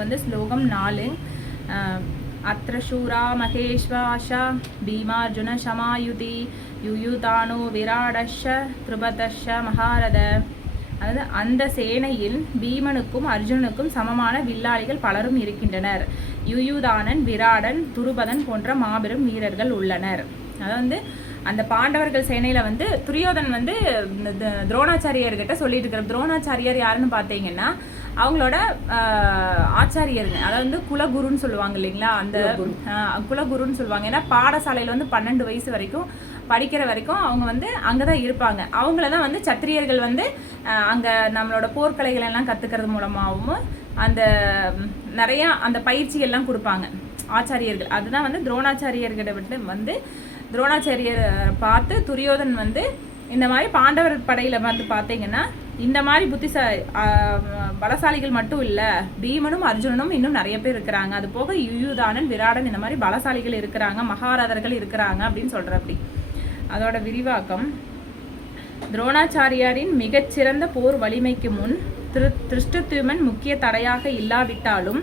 வந்து ஸ்லோகம் 4. அத்ர சூரா மகேஸ்வாஷா பீமார்ஜுன சமாயுதி யுயுதானோ விராடஷ கிருபதஷ மகாரத. அதாவது அந்த சேனையில் பீமனுக்கும் அர்ஜுனனுக்கும் சமமான வில்லாளிகள் பலரும் இருக்கின்றனர். யுயுதானன், விராடன், துருபதன் போன்ற மாபெரும் வீரர்கள் உள்ளனர். அதாவது வந்து அந்த பாண்டவர்கள் சேனையில வந்து துரியோதன் வந்து துரோணாச்சாரியர்கிட்ட சொல்லிட்டு இருக்கிற. துரோணாச்சாரியார் யாருன்னு பார்த்தீங்கன்னா அவங்களோட ஆச்சாரியருங்க. அதாவது வந்து குலகுருன்னு சொல்லுவாங்க இல்லைங்களா, அந்த குலகுருன்னு சொல்லுவாங்க. ஏன்னா பாடசாலையில் வந்து 12 வயசு வரைக்கும் படிக்கிற வரைக்கும் அவங்க வந்து அங்கே தான் இருப்பாங்க. அவங்கள தான் வந்து சத்திரியர்கள் வந்து அங்கே நம்மளோட போர்க்கலைகள் எல்லாம் கற்றுக்கிறது மூலமாகவும் அந்த நிறையா அந்த பயிற்சிகள்லாம் கொடுப்பாங்க ஆச்சாரியர்கள். அதுதான் வந்து துரோணாச்சாரியர்கிட்ட விட்டு வந்து துரோணாச்சாரியர் பார்த்து துரியோதன் வந்து இந்த மாதிரி பாண்டவர் படையில் வந்து பார்த்தீங்கன்னா இந்த மாதிரி பலசாலிகள் மட்டும் இல்லை, பீமனும் அர்ஜுனனும் இன்னும் நிறைய பேர் இருக்கிறாங்க. அது போக யுயுதானன், விராடன் இந்த மாதிரி பலசாலிகள் இருக்கிறாங்க, மகாரதர்கள் இருக்கிறாங்க அப்படின்னு சொல்கிற. அப்படி அதோட விரிவாக்கம். துரோணாச்சாரியாரின் மிகச்சிறந்த போர் வலிமைக்கு முன் திருஷ்டத்யுமன் முக்கிய தடையாக இல்லாவிட்டாலும்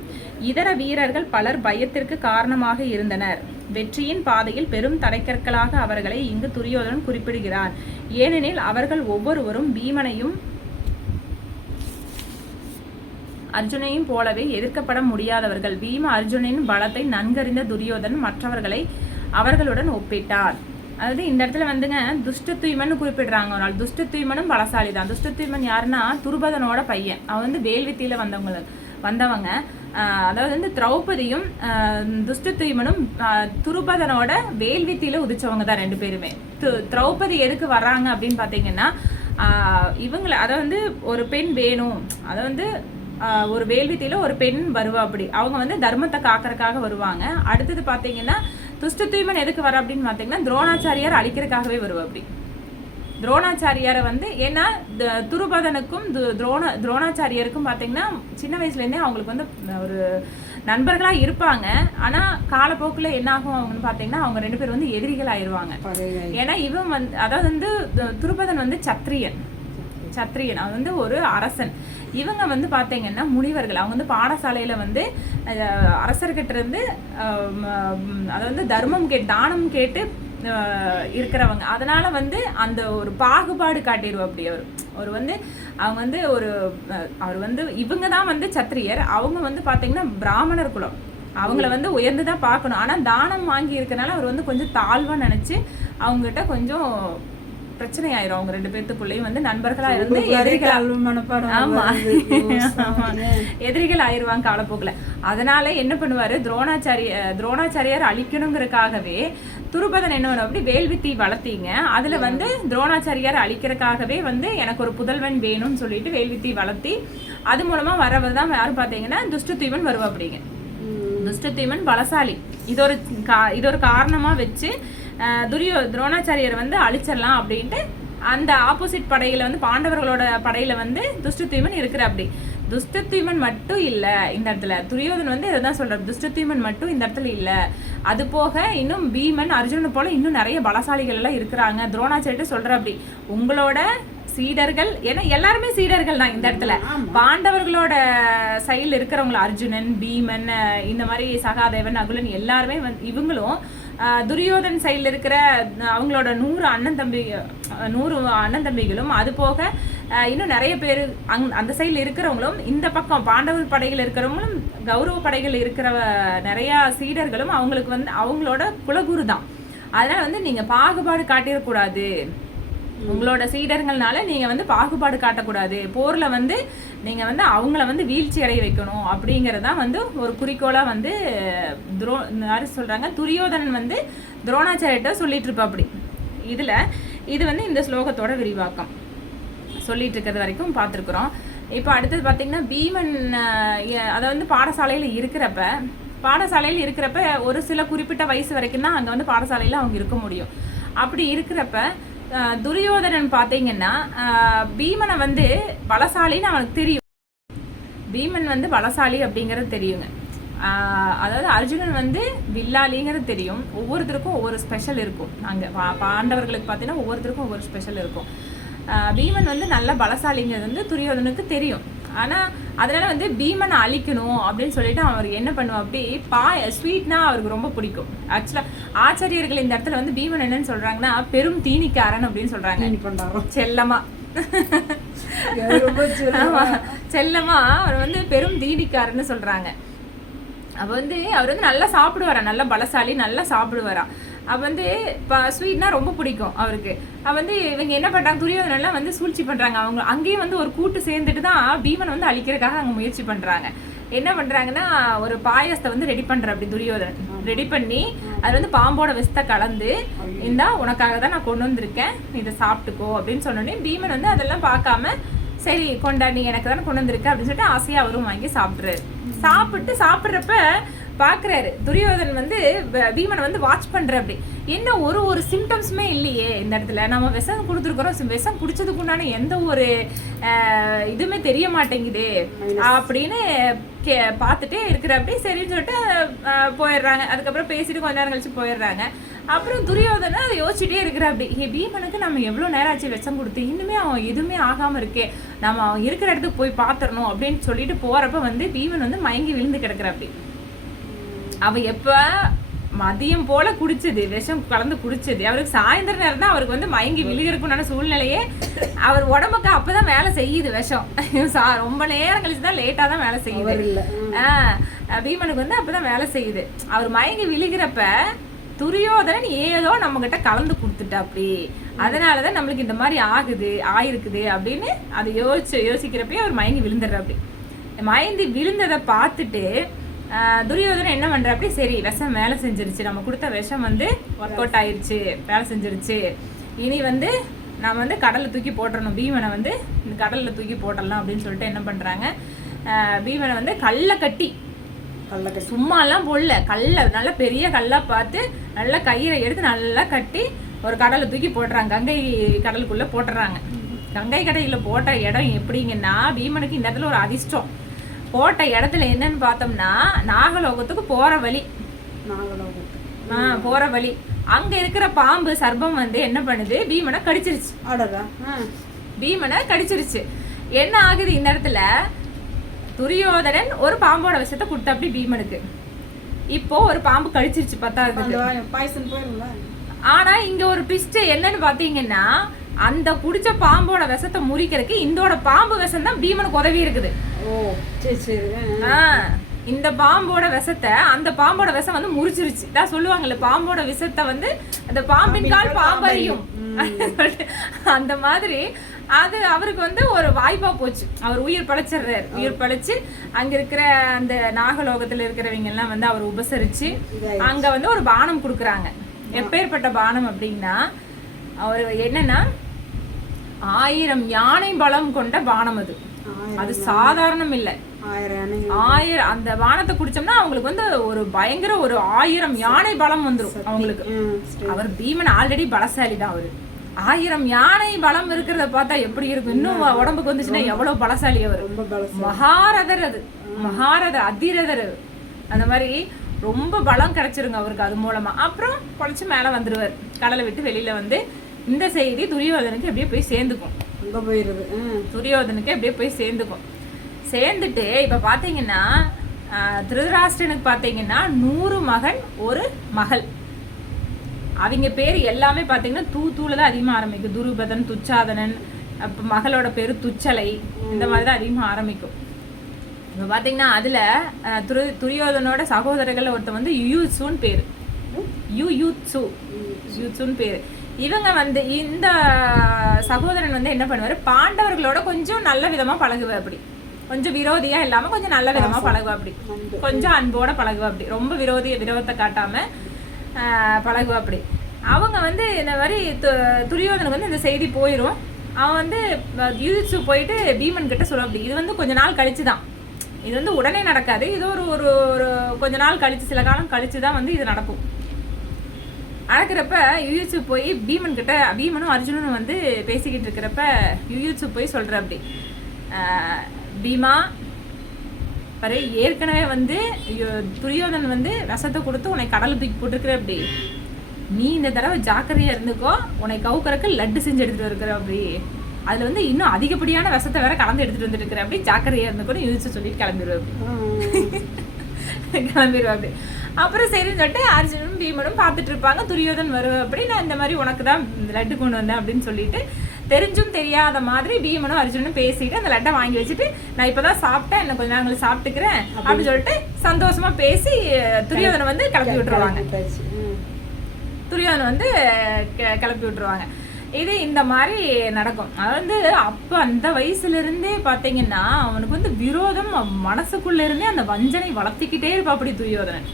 இதர வீரர்கள் பலர் பயத்திற்கு காரணமாக இருந்தனர். வெற்றியின் பாதையில் பெரும் தடைக்கற்களாக அவர்களை இங்கு துரியோதனன் குறிப்பிடுகிறார். ஏனெனில் அவர்கள் ஒவ்வொருவரும் பீமனையும் அர்ஜுனையும் போலவே எதிர்க்கப்பட முடியாதவர்கள். பீம அர்ஜுனனின் பலத்தை நன்கறிந்த துரியோதன் மற்றவர்களை அவர்களுடன் ஒப்பிட்டார். அதாவது இந்த இடத்துல வந்துங்க துஷ்டத்யுமன் குறிப்பிடுறாங்க. ஒரு நாள் துஷ்டத்யுமனும் பலசாலி தான். துஷ்டத்யுமன் யாருன்னா துருபதனோட பையன். அவன் வந்து வேல்வித்தியில வந்தவங்க. அதாவது வந்து திரௌபதியும் துஷ்டத்யுமனும் துருபதனோட வேல்வித்தியில உதிச்சவங்க தான் ரெண்டு பேருமே. திரௌபதி எதுக்கு வர்றாங்க அப்படின்னு பார்த்தீங்கன்னா இவங்களை அதாவது வந்து ஒரு பெண் வேணும், அதை வந்து ஒரு வேள்வித்தியில ஒரு பெண் வருவா. அப்படி அவங்க வந்து தர்மத்தை காக்கறதுக்காக வருவாங்க. அடுத்தது பார்த்தீங்கன்னா துஷ்டத்யுமன் எதுக்கு வர அப்படின்னு பார்த்தீங்கன்னா துரோணாச்சாரியார் அழிக்கிறதுக்காகவே வருவா. அப்படி துரோணாச்சாரியாரை வந்து ஏன்னா துருபதனுக்கும் துரோணாச்சாரியருக்கும் பார்த்தீங்கன்னா சின்ன வயசுலேருந்தே அவங்களுக்கு வந்து ஒரு நண்பர்களாக இருப்பாங்க. ஆனால் காலப்போக்கில் என்ன ஆகும் அவங்கன்னு பார்த்தீங்கன்னா அவங்க ரெண்டு பேரும் வந்து எதிரிகள் ஆயிடுவாங்க. ஏன்னா இவன் வந்து அதாவது வந்து துருபதன் வந்து சத்திரியன், அவன் வந்து ஒரு அரசன். இவங்க வந்து பார்த்தீங்கன்னா முனிவர்கள். அவங்க வந்து பாடசாலையில் வந்து அரசர்கிட்ட இருந்து அதை வந்து தானம் கேட்டு இருக்கிறவங்க. அதனால வந்து அந்த ஒரு பாகுபாடு காட்டிடுவோம். அப்படி அவர் வந்து அவங்க வந்து அவர் வந்து இவங்க தான் வந்து சத்திரியர், அவங்க வந்து பார்த்தீங்கன்னா பிராமணர் குலம், அவங்கள வந்து உயர்ந்து தான் பார்க்கணும். ஆனால் தானம் வாங்கி இருக்கனால அவர் வந்து கொஞ்சம் தாழ்வாக நினச்சி அவங்ககிட்ட கொஞ்சம் பிரச்சனை ஆயிரும். அவங்க ரெண்டு பேர்த்துக்குள்ளேயும் வந்து நண்பர்களா இருந்து எதிரிகள் ஆயிடுவாங்க காலப்போக்கில். அதனால என்ன பண்ணுவாரு துரோணாச்சாரியார் அழிக்கணுங்கிறதுக்காகவே துருபதன் என்ன அப்படி வேள்வித்தி வளர்த்தீங்க. அதுல வந்து துரோணாச்சாரியார் அழிக்கிறதுக்காகவே வந்து எனக்கு ஒரு புதல்வன் வேணும்னு சொல்லிட்டு வேள்வித்தி வளர்த்தி அது மூலமா வரவர் தான் யாரும் பார்த்தீங்கன்னா துஷ்டத்யுமன் வருவா. அப்படிங்க துஷ்டத்யுமன் பலசாலி. இது ஒரு காரணமா வச்சு துரோணாச்சாரியர் வந்து அழிச்சிடலாம் அப்படின்ட்டு அந்த ஆப்போசிட் படையில வந்து பாண்டவர்களோட படையில வந்து துஷ்டத்யுமன் இருக்கிற. அப்படி துஷ்டத்யுமன் மட்டும் இல்லை இந்த இடத்துல, துரியோதன் வந்து இதைதான் சொல்றாரு, துஷ்டத்யுமன் மட்டும் இந்த இடத்துல இல்லை, அது போக இன்னும் பீமன் அர்ஜுனன் போல இன்னும் நிறைய பலசாலிகள் எல்லாம் இருக்கிறாங்க. துரோணாச்சாரிட்ட சொல்ற. அப்படி உங்களோட சீடர்கள், ஏன்னா எல்லாருமே சீடர்கள் தான் இந்த இடத்துல. பாண்டவர்களோட சைடில் இருக்கிறவங்கள அர்ஜுனன், பீமன், இந்த மாதிரி சகாதேவன், நகுலன் எல்லாருமே வந்து இவங்களும் துரியோதன் சைடில் இருக்கிற அவங்களோட 100 அண்ணன் தம்பிகளும் அது போக இன்னும் நிறைய பேர் அந்த சைடில் இருக்கிறவங்களும் இந்த பக்கம் பாண்டவர் படைகள் இருக்கிறவங்களும் கௌரவ படைகள் இருக்கிற நிறையா சீடர்களும் அவங்களுக்கு வந்து அவங்களோட குலகுரு தான். அதனால வந்து நீங்கள் பாகுபாடு காட்டிடக்கூடாது. உங்களோட சீடர்கள்னால நீங்கள் வந்து பாகுபாடு காட்டக்கூடாது. போரில் வந்து நீங்கள் வந்து அவங்கள வந்து வீழ்ச்சி அடைய வைக்கணும் அப்படிங்கிறதான் வந்து ஒரு குறிக்கோளாக வந்து யாரு சொல்கிறாங்க, துரியோதனன் வந்து துரோணாச்சாரியர்கிட்ட சொல்லிட்டு இருப்பா. அப்படி இது வந்து இந்த ஸ்லோகத்தோட விரிவாக்கம் சொல்லிட்டு இருக்கிறது வரைக்கும் பார்த்துருக்குறோம். இப்போ அடுத்தது பார்த்தீங்கன்னா பீமன் அதை வந்து பாடசாலையில் இருக்கிறப்ப ஒரு சில குறிப்பிட்ட வயசு வரைக்கும் தான் அங்கே வந்து பாடசாலையில் அவங்க இருக்க முடியும். அப்படி இருக்கிறப்ப துரியோதனன் பார்த்தீங்கன்னா பீமனை வந்து பலசாலின்னு அவனுக்கு தெரியும். பீமன் வந்து பலசாலி அப்படிங்கிறது தெரியுங்க. அதாவது அர்ஜுனன் வந்து வில்லாளிங்கிறது தெரியும். ஒவ்வொருத்தருக்கும் ஒவ்வொரு ஸ்பெஷல் இருக்கும். அங்கே பாண்டவர்களுக்கு பார்த்தீங்கன்னா ஒவ்வொருத்தருக்கும் ஒவ்வொரு ஸ்பெஷல் இருக்கும். பீமன் வந்து நல்ல பலசாலிங்கிறது வந்து துரியோதனுக்கு தெரியும். ஆனால் அதனால வந்து பீமனை அழிக்கணும் அப்படின்னு சொல்லிட்டு அவர் என்ன பண்ணுவோம் அப்படி ஸ்வீட்னா அவருக்கு ரொம்ப பிடிக்கும். ஆக்சுவலாக ஆச்சாரியர்கள் இந்த இடத்துல வந்து பீமன் என்னன்னு சொல்றாங்கன்னா பெரும் தீனிக்காரன் அப்படின்னு சொல்றாங்க. செல்லமா செல்லமா அவர் வந்து பெரும் தீனிக்காரன்னு சொல்றாங்க. அப்போ வந்து அவர் வந்து நல்லா சாப்பிடுவாரா, நல்லா பலசாலி, நல்லா சாப்பிடுவாரா. அப்போ வந்து இப்போ ஸ்வீட்னா ரொம்ப பிடிக்கும் அவருக்கு. அப்போ வந்து இவங்க என்ன பண்ணுறாங்க, துரியோதனெல்லாம் வந்து சூழ்ச்சி பண்ணுறாங்க. அவங்க அங்கேயும் வந்து ஒரு கூட்டு சேர்ந்துட்டு தான் பீமனை வந்து அழிக்கிறதுக்காக அங்கே முயற்சி பண்ணுறாங்க. என்ன பண்ணுறாங்கன்னா ஒரு பாயசத்தை வந்து ரெடி பண்ணுற அப்படி துரியோதனன் ரெடி பண்ணி அது வந்து பாம்போட விஷத்தை கலந்து இந்தா உனக்காக தான் நான் கொண்டு வந்திருக்கேன், இதை சாப்பிட்டுக்கோ அப்படின்னு சொன்னோடனே பீமன் வந்து அதெல்லாம் பார்க்காம சரி கொண்டா, நீ எனக்கு தானே கொண்டு வந்திருக்க அப்படின்னு சொல்லிட்டு ஆசையாக அவரும் வாங்கி சாப்பிட்றாரு. சாப்பிட்றப்ப பார்க்குறாரு துரியோதனன் வந்து பீமனை வந்து வாட்ச் பண்ணுற அப்படி என்ன ஒரு சிம்டம்ஸுமே இல்லையே இந்த இடத்துல, நம்ம விஷம் கொடுத்துருக்குறோம், விஷம் குடிச்சதுக்கு உண்டான எந்த ஒரு இதுவுமே தெரிய மாட்டேங்குது அப்படின்னு பார்த்துட்டே இருக்கிற அப்படி சரின்னு சொல்லிட்டு போயிடுறாங்க. அதுக்கப்புறம் பேசிட்டு கொஞ்ச நேரம் கழிச்சு போயிடுறாங்க. அப்புறம் துரியோதனை அதை யோசிச்சுட்டே இருக்கிற அப்படி பீமனுக்கு நம்ம எவ்வளோ நேரம் ஆச்சு விஷம் கொடுத்து, இன்னுமே அவன் எதுவுமே ஆகாமல் இருக்கே, நம்ம அவன் இருக்கிற இடத்துக்கு போய் பார்த்துடணும் அப்படின்னு சொல்லிட்டு போகிறப்ப வந்து பீமன் வந்து மயங்கி விழுந்து கிடக்குற அப்படி. அவ எப்போ மதியம் போல குடிச்சது, விஷம் கலந்து குடிச்சது, அவருக்கு சாயந்தர நேரம் தான் அவருக்கு வந்து மயங்கி விழுகிறதுக்குண்டான சூழ்நிலையே. அவர் உடம்புக்கு அப்பதான் வேலை செய்யுது விஷம். ரொம்ப நேரம் கழிச்சு தான் லேட்டாக தான் வேலை செய்யுது. பீமனுக்கு வந்து அப்பதான் வேலை செய்யுது. அவர் மயங்கி விழுகிறப்ப துரியோதனன் ஏதோ நம்ம கிட்ட கலந்து கொடுத்துட்டா அப்படி, அதனாலதான் நம்மளுக்கு இந்த மாதிரி ஆயிருக்குது அப்படின்னு அதை யோசிக்கிறப்பே அவர் மயங்கி விழுந்துடுற அப்படி. மயங்கி விழுந்ததை பார்த்துட்டு துரியோதனன் என்ன பண்ற அப்படி, சரி விஷம் வேலை செஞ்சிருச்சு, நம்ம கொடுத்த விஷம் வந்து ஒர்க் அவுட் ஆயிடுச்சு, வேலை செஞ்சிருச்சு, இனி வந்து நம்ம வந்து கடலில் தூக்கி போட்டுறணும், பீமனை வந்து இந்த கடலில் தூக்கி போட்டுடலாம் அப்படின்னு சொல்லிட்டு என்ன பண்றாங்க, பீமனை வந்து கல்லை கட்டி சும்மாலாம் போடல, நல்ல பெரிய கல்லா பார்த்து நல்லா கயிறை எடுத்து நல்லா கட்டி ஒரு கடலை தூக்கி போட்டுறாங்க, கங்கை கடலுக்குள்ள போட்டுறாங்க. கங்கை கடையில போட்ட இடம் எப்படிங்கன்னா பீமனுக்கு இந்த இடத்துல ஒரு அதிர்ஷ்டம். போட்ட இடத்துல என்னன்னு பார்த்தோம்னா நாகலோகத்துக்கு போற வழி. அங்க இருக்கிற பாம்பு சர்ப்பம் வந்து என்ன பண்ணுது, பீமனை கடிச்சிருச்சு. என்ன ஆகுது இந்த இடத்துல, துரியோதனன் ஒரு பாம்போட விஷத்தை கொடுத்த அப்படி பீமனுக்கு. இப்போ ஒரு பாம்பு கடிச்சிருச்சு 10வது. ஆனா இங்க ஒரு ட்விஸ்ட் என்னன்னு பாத்தீங்கன்னா, அந்த குடிச்ச பாம்போட விஷத்தை முறிக்கிறதுக்கு இந்தோட பாம்பு விஷம் தான் பீமனுக்கு உதவி இருக்குது. இந்த பாம்போட விஷத்தை அந்த பாம்போட விஷம் வந்து முறிச்சிருச்சு. தான் சொல்லுவாங்கல்ல, பாம்போட விஷத்தை வந்து அந்த பாம்பின் கால் பாம்பறியும், அந்த மாதிரி அது அவருக்கு வந்து ஒரு வாய்ப்பா போச்சு. அவர் உயிர் பழைச்சிடுறாரு. உயிர் பழைச்சு அங்க இருக்கிற அந்த நாகலோகத்துல இருக்கிறவங்க எல்லாம் வந்து அவர் உபசரிச்சு அங்க வந்து ஒரு பானம் கொடுக்குறாங்க. எப்பேற்பட்ட பானம் அப்படின்னா, அவர் என்னன்னா 1000 யானை பலம் கொண்ட பானம். அது சாதாரணம் இல்லை. 1000 அந்த பானத்தை குடிச்சோம்னா அவங்களுக்கு வந்து ஒரு பயங்கர ஒரு 1000 யானை பலம் வந்துடும் அவங்களுக்கு. அவர் பீமன் ஆல்ரெடி பலசாலி தான். அவரு 1000 யானை பலம் இருக்கிறத பார்த்தா எப்படி இருக்கும், இன்னும் உடம்புக்கு வந்துச்சுன்னா எவ்வளவு பலசாலி அவர். மகாரதர், அது மகாரதர், அதிரதர், அந்த மாதிரி ரொம்ப பலம் கிடைச்சிருங்க அவருக்கு அது மூலமா. அப்புறம் பொழைச்சு மேல வந்துருவார். கடலை விட்டு வெளியில வந்து இந்த செய்தி துரியோதனுக்கு எப்படியே போய் சேர்ந்துக்கும். துரியோதனுக்கு எப்படியே போய் சேர்ந்துட்டு இப்ப பாத்தீங்கன்னா திருதராஷ்டிரனுக்கு பாத்தீங்கன்னா 100 மகன் 1 மகள். அவங்க பேர் எல்லாமே பாத்தீங்கன்னா தூள தான் அதிகமா ஆரம்பிக்கும். துருபதன், துச்சாதனன், அப்ப மகளோட பேரு துச்சலை, இந்த மாதிரிதான் அதிகமா ஆரம்பிக்கும். இப்ப பாத்தீங்கன்னா அதுல துரியோதனோட சகோதரர்கள் ஒருத்த வந்து யுயுத்சுன்னு பேரு. யுயுத்சுன்னு பேரு. இவங்க வந்து இந்த சகோதரன் வந்து என்ன பண்ணுவாரு, பாண்டவர்களோட கொஞ்சம் நல்ல விதமா பழகுவா. அப்படி கொஞ்சம் விரோதியா இல்லாம கொஞ்சம் நல்ல விதமா பழகுவா. அப்படி கொஞ்சம் அன்போட பழகுவா. அப்படி ரொம்ப விரோதத்தை காட்டாம பழகுவா. அப்படி அவங்க வந்து இந்த மாதிரி துரியோதனுக்கு வந்து இந்த செய்தி போயிடும். அவன் வந்து யுயுத்சு போயிட்டு பீமன் கிட்ட சொல்லுவா. அப்படி இது வந்து கொஞ்ச நாள் கழிச்சுதான், இது வந்து உடனே நடக்காது, இது ஒரு கொஞ்ச நாள் கழிச்சு, சில காலம் கழிச்சுதான் வந்து இது நடக்கும். நடக்கிறப்ப யுயுத்சு போய் பீமன் கிட்ட, பீமனும் அர்ஜுனனும் வந்து பேசிக்கிட்டு இருக்கிறப்ப யுயுத்சு போய் சொல்ற அப்படி, பீமா பாரு, ஏற்கனவே வந்து துரியோதன் வந்து விஷத்தை கொடுத்து உன்னை கடலை தூக்கி போட்டுருக்குற, அப்படி நீ இந்த தடவை ஜாக்கிரதையா இருந்துக்கோ, உன்னை கவுக்கறக்கு லட்டு செஞ்சு எடுத்துட்டு இருக்கிற அப்படி அதுல வந்து இன்னும் அதிகப்படியான விஷத்தை வேற கலந்து எடுத்துட்டு வந்துட்டு இருக்கிற அப்படி ஜாக்கிரதையா இருந்து கூட யூதிஷ்டர் சொல்லிட்டு கிளம்பிடுவாரு. அப்புறம் சரின்னு சொல்லிட்டு அர்ஜுனும் பீமனும் பார்த்துட்டு இருப்பாங்க. துரியோதன் வருவ அப்படி நான் இந்த மாதிரி உனக்கு தான் லட்டு கொண்டு வந்தேன் அப்படின்னு சொல்லிட்டு தெரிஞ்சும் தெரியாத மாதிரி பீமனும் அர்ஜுனும் பேசிட்டு அந்த லட்டை வாங்கி வச்சுட்டு நான் இப்பதான் சாப்பிட்டேன், என்ன கொஞ்ச நேரங்கள் சாப்பிட்டுக்கிறேன் அப்படின்னு சொல்லிட்டு சந்தோஷமா பேசி துரியோதனை வந்து கிளப்பி விட்டுருவாங்க. துரியோதனை வந்து கிளப்பி விட்டுருவாங்க. இது இந்த மாதிரி நடக்கும். அது வந்து அப்போ அந்த வயசுல இருந்தே பார்த்தீங்கன்னா அவனுக்கு வந்து விரோதம் மனசுக்குள்ள இருந்தே அந்த வஞ்சனை வளர்த்திக்கிட்டே இருப்பா அப்படி துரியோதனன்.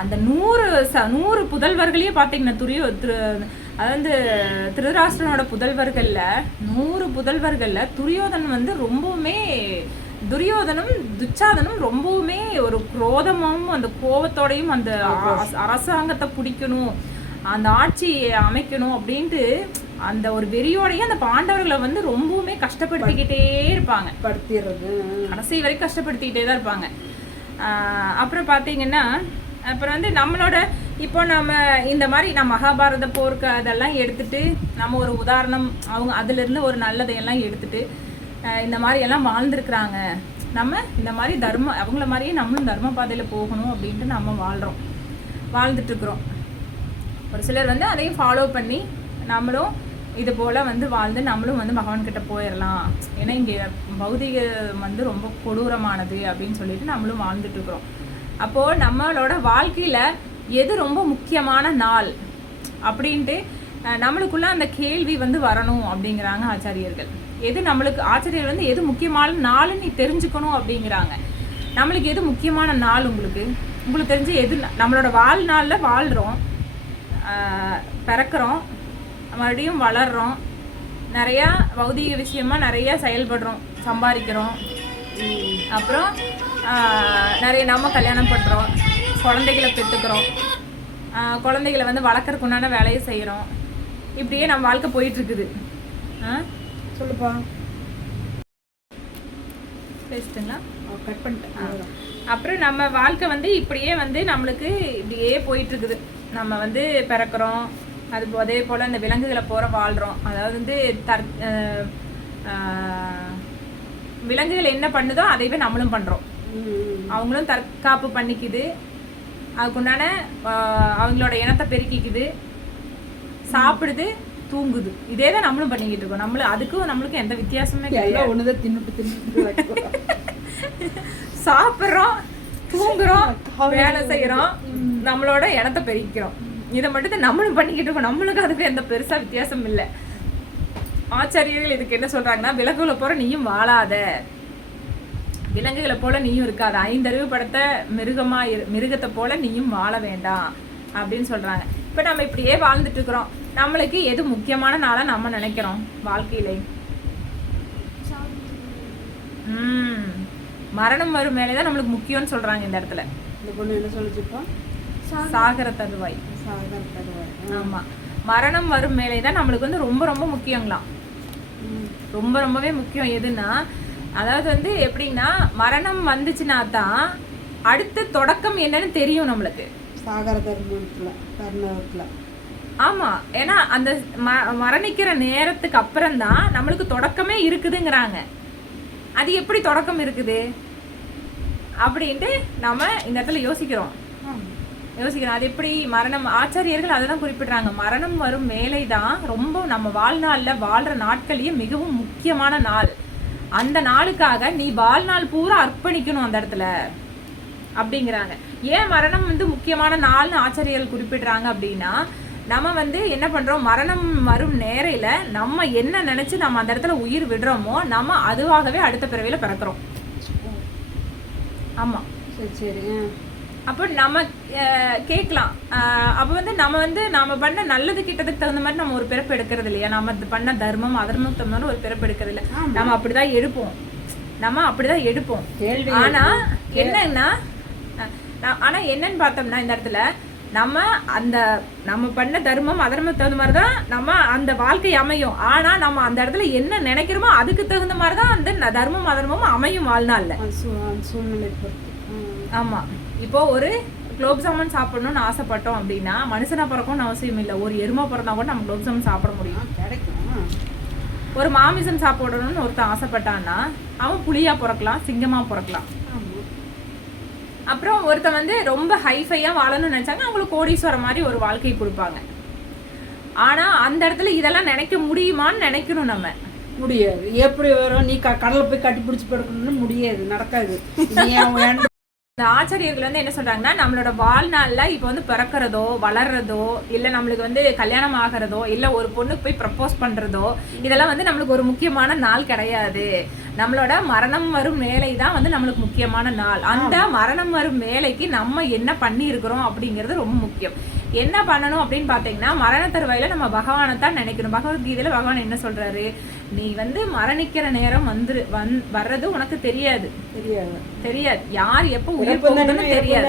அந்த 100 புதல்வர்களையே பார்த்தீங்கன்னா அதாவது திருதராஷ்டிரனோட புதல்வர்கள்ல 100 புதல்வர்கள்ல துரியோதனன் வந்து ரொம்பவுமே துரியோதனும் துச்சாதனும் ரொம்பவுமே ஒரு குரோதமும் அந்த கோபத்தோடையும் அந்த அரசாங்கத்தை பிடிக்கணும், அந்த ஆட்சியை அமைக்கணும் அப்படின்ட்டு அந்த ஒரு வெறியோடையே அந்த பாண்டவர்களை வந்து ரொம்பவுமே கஷ்டப்படுத்திக்கிட்டே இருப்பாங்க. கடைசி வரைக்கும் கஷ்டப்படுத்திக்கிட்டே தான் இருப்பாங்க. அப்புறம் பார்த்தீங்கன்னா அப்புறம் வந்து நம்மளோட இப்போ நம்ம இந்த மாதிரி நம்ம மகாபாரத போருக்கு அதெல்லாம் எடுத்துட்டு நம்ம ஒரு உதாரணம் அவங்க அதுலேருந்து ஒரு நல்லதையெல்லாம் எடுத்துட்டு இந்த மாதிரி எல்லாம் வாழ்ந்துருக்குறாங்க. நம்ம இந்த மாதிரி அவங்கள மாதிரியே நம்மளும் தர்ம பாதையில் போகணும் அப்படின்ட்டு நம்ம வாழ்ந்துட்டுருக்குறோம். ஒரு சிலர் வந்து அதையும் ஃபாலோ பண்ணி நம்மளும் இது போல் வந்து வாழ்ந்து நம்மளும் வந்து பகவான்கிட்ட போயிடலாம், ஏன்னா இங்கே பௌதிக வந்து ரொம்ப கொடூரமானது அப்படின்னு சொல்லிட்டு நம்மளும் வாழ்ந்துட்டுருக்குறோம். அப்போது நம்மளோட வாழ்க்கையில் எது ரொம்ப முக்கியமான நாள் அப்படின்ட்டு நம்மளுக்குள்ள அந்த கேள்வி வந்து வரணும் அப்படிங்கிறாங்க ஆச்சாரியர்கள். எது நம்மளுக்கு ஆச்சாரியர் வந்து எது முக்கியமான நாள்னு நீ தெரிஞ்சுக்கணும் அப்படிங்கிறாங்க. நம்மளுக்கு எது முக்கியமான நாள் உங்களுக்கு தெரிஞ்சு எது நம்மளோட வாழ்நாளில் வாழ்கிறோம், பிறக்கிறோம், மறுபடியும் வளர்கிறோம், நிறையா பௌதிக விஷயமா நிறையா செயல்படுறோம், சம்பாதிக்கிறோம், அப்புறம் நிறைய நம்ம கல்யாணம் பண்ணுறோம், குழந்தைகளை பெற்றுக்கிறோம், குழந்தைகளை வந்து வளர்க்குறதுக்கு உண்டான வேலையை செய்கிறோம். இப்படியே நம்ம வாழ்க்கை போயிட்டுருக்குது. சொல்லுப்பா பேசிட்டுங்களா? கட் பண்ணிட்டேன். அப்புறம் நம்ம வாழ்க்கை வந்து இப்படியே வந்து நம்மளுக்கு இப்படியே போயிட்டுருக்குது. நம்ம வந்து பிறக்கிறோம், அதே போல் இந்த விலங்குகளை வாழ்கிறோம். அதாவது வந்து விலங்குகள் என்ன பண்ணுதோ அதைவே நம்மளும் பண்ணுறோம். அவங்களும் தற்காப்பு பண்ணிக்குது, அதுக்குண்டான அவங்களோட இனத்தை பெருக்கிக்குது, சாப்பிடுது, தூங்குது. இதே தான் நம்மளும் பண்ணிக்கிட்டு இருக்கோம். நம்மளுக்கும் எந்த வித்தியாசமே கிடையாது. சாப்பிட்றோம், தூங்குறோம், வேலை செய்கிறோம், நம்மளோட இனத்தை பெருக்கிறோம். இதை மட்டும் நம்மளும் பண்ணிக்கிட்டு இருக்கோம். நம்மளுக்கு அதுக்கு எந்த பெருசா வித்தியாசம் இல்லை. ஆச்சாரியர்கள் இதுக்கு என்ன சொல்றாங்கன்னா, விலங்குகளை போல நீயும் வாழாத, விலங்குகளை போல நீயும் இருக்காத, 5 அறிவு படைத்த மிருகத்தை போல நீயும் வாழ வேண்டாம் அப்படின்னு சொல்றாங்க. இப்ப நம்ம இப்படியே வாழ்ந்துட்டு இருக்கிறோம். நம்மளுக்கு எது முக்கியமான நாளா நம்ம நினைக்கிறோம் வாழ்க்கையில? மரணம் வரும் மேலேதான் நம்மளுக்கு முக்கியம்னு சொல்றாங்க. இந்த இடத்துல இந்த பொண்ணு என்ன சொல்லிச்சுப்பா? சாகர தருவாய். ஆமா, மரணம் வரும் மேலேதான் நம்மளுக்கு வந்து ரொம்ப ரொம்ப முக்கியங்களாம். ரொம்பவே முக்கியம். எதுன்னா, அதாவது வந்து எப்படின்னா, மரணம் வந்துச்சுன்னா தான் அடுத்த தொடக்கம் என்னன்னு தெரியும் நம்மளுக்கு. சாகர தருணத்துல. ஆமா, ஏன்னா அந்த மரணிக்கிற நேரத்துக்கு அப்புறம் தான் நம்மளுக்கு தொடக்கமே இருக்குதுங்கிறாங்க. அது எப்படி தொடக்கம் இருக்குது அப்படின்ட்டு நம்ம இந்த இடத்துல யோசிக்கிறோம். அது எப்படி மரணம்? ஆச்சாரியர்கள் அதை தான் குறிப்பிடுறாங்க. மரணம் வரும் வேலை தான் ரொம்ப நம்ம வாழ்நாளில் வாழ்கிற நாட்களையே மிகவும் முக்கியமான நாள். அந்த நாளுக்காக நீ வாழ்நாள் பூரா அர்ப்பணிக்கணும் அந்த இடத்துல அப்படிங்கிறாங்க. ஏன் மரணம் வந்து முக்கியமான நாள்னு ஆச்சாரியர்கள் குறிப்பிடுறாங்க அப்படின்னா, நம்ம வந்து என்ன பண்ணுறோம், மரணம் வரும் நேரையில் நம்ம என்ன நினச்சி நம்ம அந்த இடத்துல உயிர் விடுறோமோ நம்ம அதுவாகவே அடுத்த பிறவியில் பிறக்கிறோம். ஆமாம், சரி. அப்போ நம்ம கேட்கலாம், அப்போ வந்து நம்ம பண்ண நல்லது கிட்டதுக்கு தகுந்த மாதிரி நம்ம ஒரு பிறப்பு எடுக்கிறது இல்லையா? நம்ம பண்ண தர்மம் அதர்மம் தகுந்த ஒரு பிறப்பு எடுக்கிறது இல்லை. நம்ம அப்படிதான் எடுப்போம். ஆனா என்னன்னு பார்த்தோம்னா, இந்த இடத்துல நம்ம பண்ண தர்மம் அதர்மம் தகுந்த மாதிரி தான் நம்ம அந்த வாழ்க்கை அமையும். ஆனா நம்ம அந்த இடத்துல என்ன நினைக்கிறோமோ அதுக்கு தகுந்த மாதிரி தான் அந்த தர்மம் அதர்மமும் அமையும் வாழ்நாள்ல. ஆமா, இப்போ ஒரு குலோப் ஜாமுன் சாப்பிடணும்னு ஆசைப்பட்டோம் அப்படின்னா மனுஷனா பிறக்கணும்னு அவசியம் இல்லை. ஒரு எருமை பிறந்தா கூட நம்ம குலோப் ஜாமுன் சாப்பிட முடியும். கிடைக்கும். ஒரு மாமிசம் சாப்பிடணும்னு ஒருத்தன் ஆசைப்பட்டான்னா அவன் புலியா பிறக்கலாம், சிங்கமா பிறக்கலாம். அப்புறம் ஒருத்தன் வந்து ரொம்ப ஹைஃபையா வாழணும்னு நினைச்சாங்க, அவங்களுக்கு கோடீஸ்வரம் மாதிரி ஒரு வாழ்க்கை கொடுப்பாங்க. ஆனா அந்த இடத்துல இதெல்லாம் நினைக்க முடியுமான்னு நினைக்கணும். நம்ம முடியாது. எப்படி வரும்? நீ கடலை போய் கட்டி பிடிச்சி படுக்கணும்னு முடியாது, நடக்காது. இந்த ஆச்சாரியர்கள் வந்து என்ன சொல்றாங்கன்னா, நம்மளோட வாழ்நாள்ல இப்ப வந்து பிறக்கிறதோ வளர்றதோ இல்ல நம்மளுக்கு வந்து கல்யாணம் ஆகிறதோ இல்ல ஒரு பொண்ணுக்கு போய் ப்ரப்போஸ் பண்றதோ இதெல்லாம் வந்து நம்மளுக்கு ஒரு முக்கியமான நாள் கிடையாது. நம்மளோட மரணம் வரும் வேலை தான் வந்து நம்மளுக்கு முக்கியமான நாள். அந்த மரணம் வரும் வேலைக்கு நம்ம என்ன பண்ணி இருக்கிறோம் அப்படிங்கிறது ரொம்ப முக்கியம். என்ன பண்ணணும் அப்படின்னு பாத்தீங்கன்னா, மரண தருவாயில நம்ம பகவானை தான் நினைக்கணும். பகவத்கீதையில பகவான் என்ன சொல்றாரு, நீ வந்து மரணிக்கிற நேரம் வர்றது உனக்கு தெரியாது. யார் எப்ப உயிர் போகுதுன்னு தெரியாது.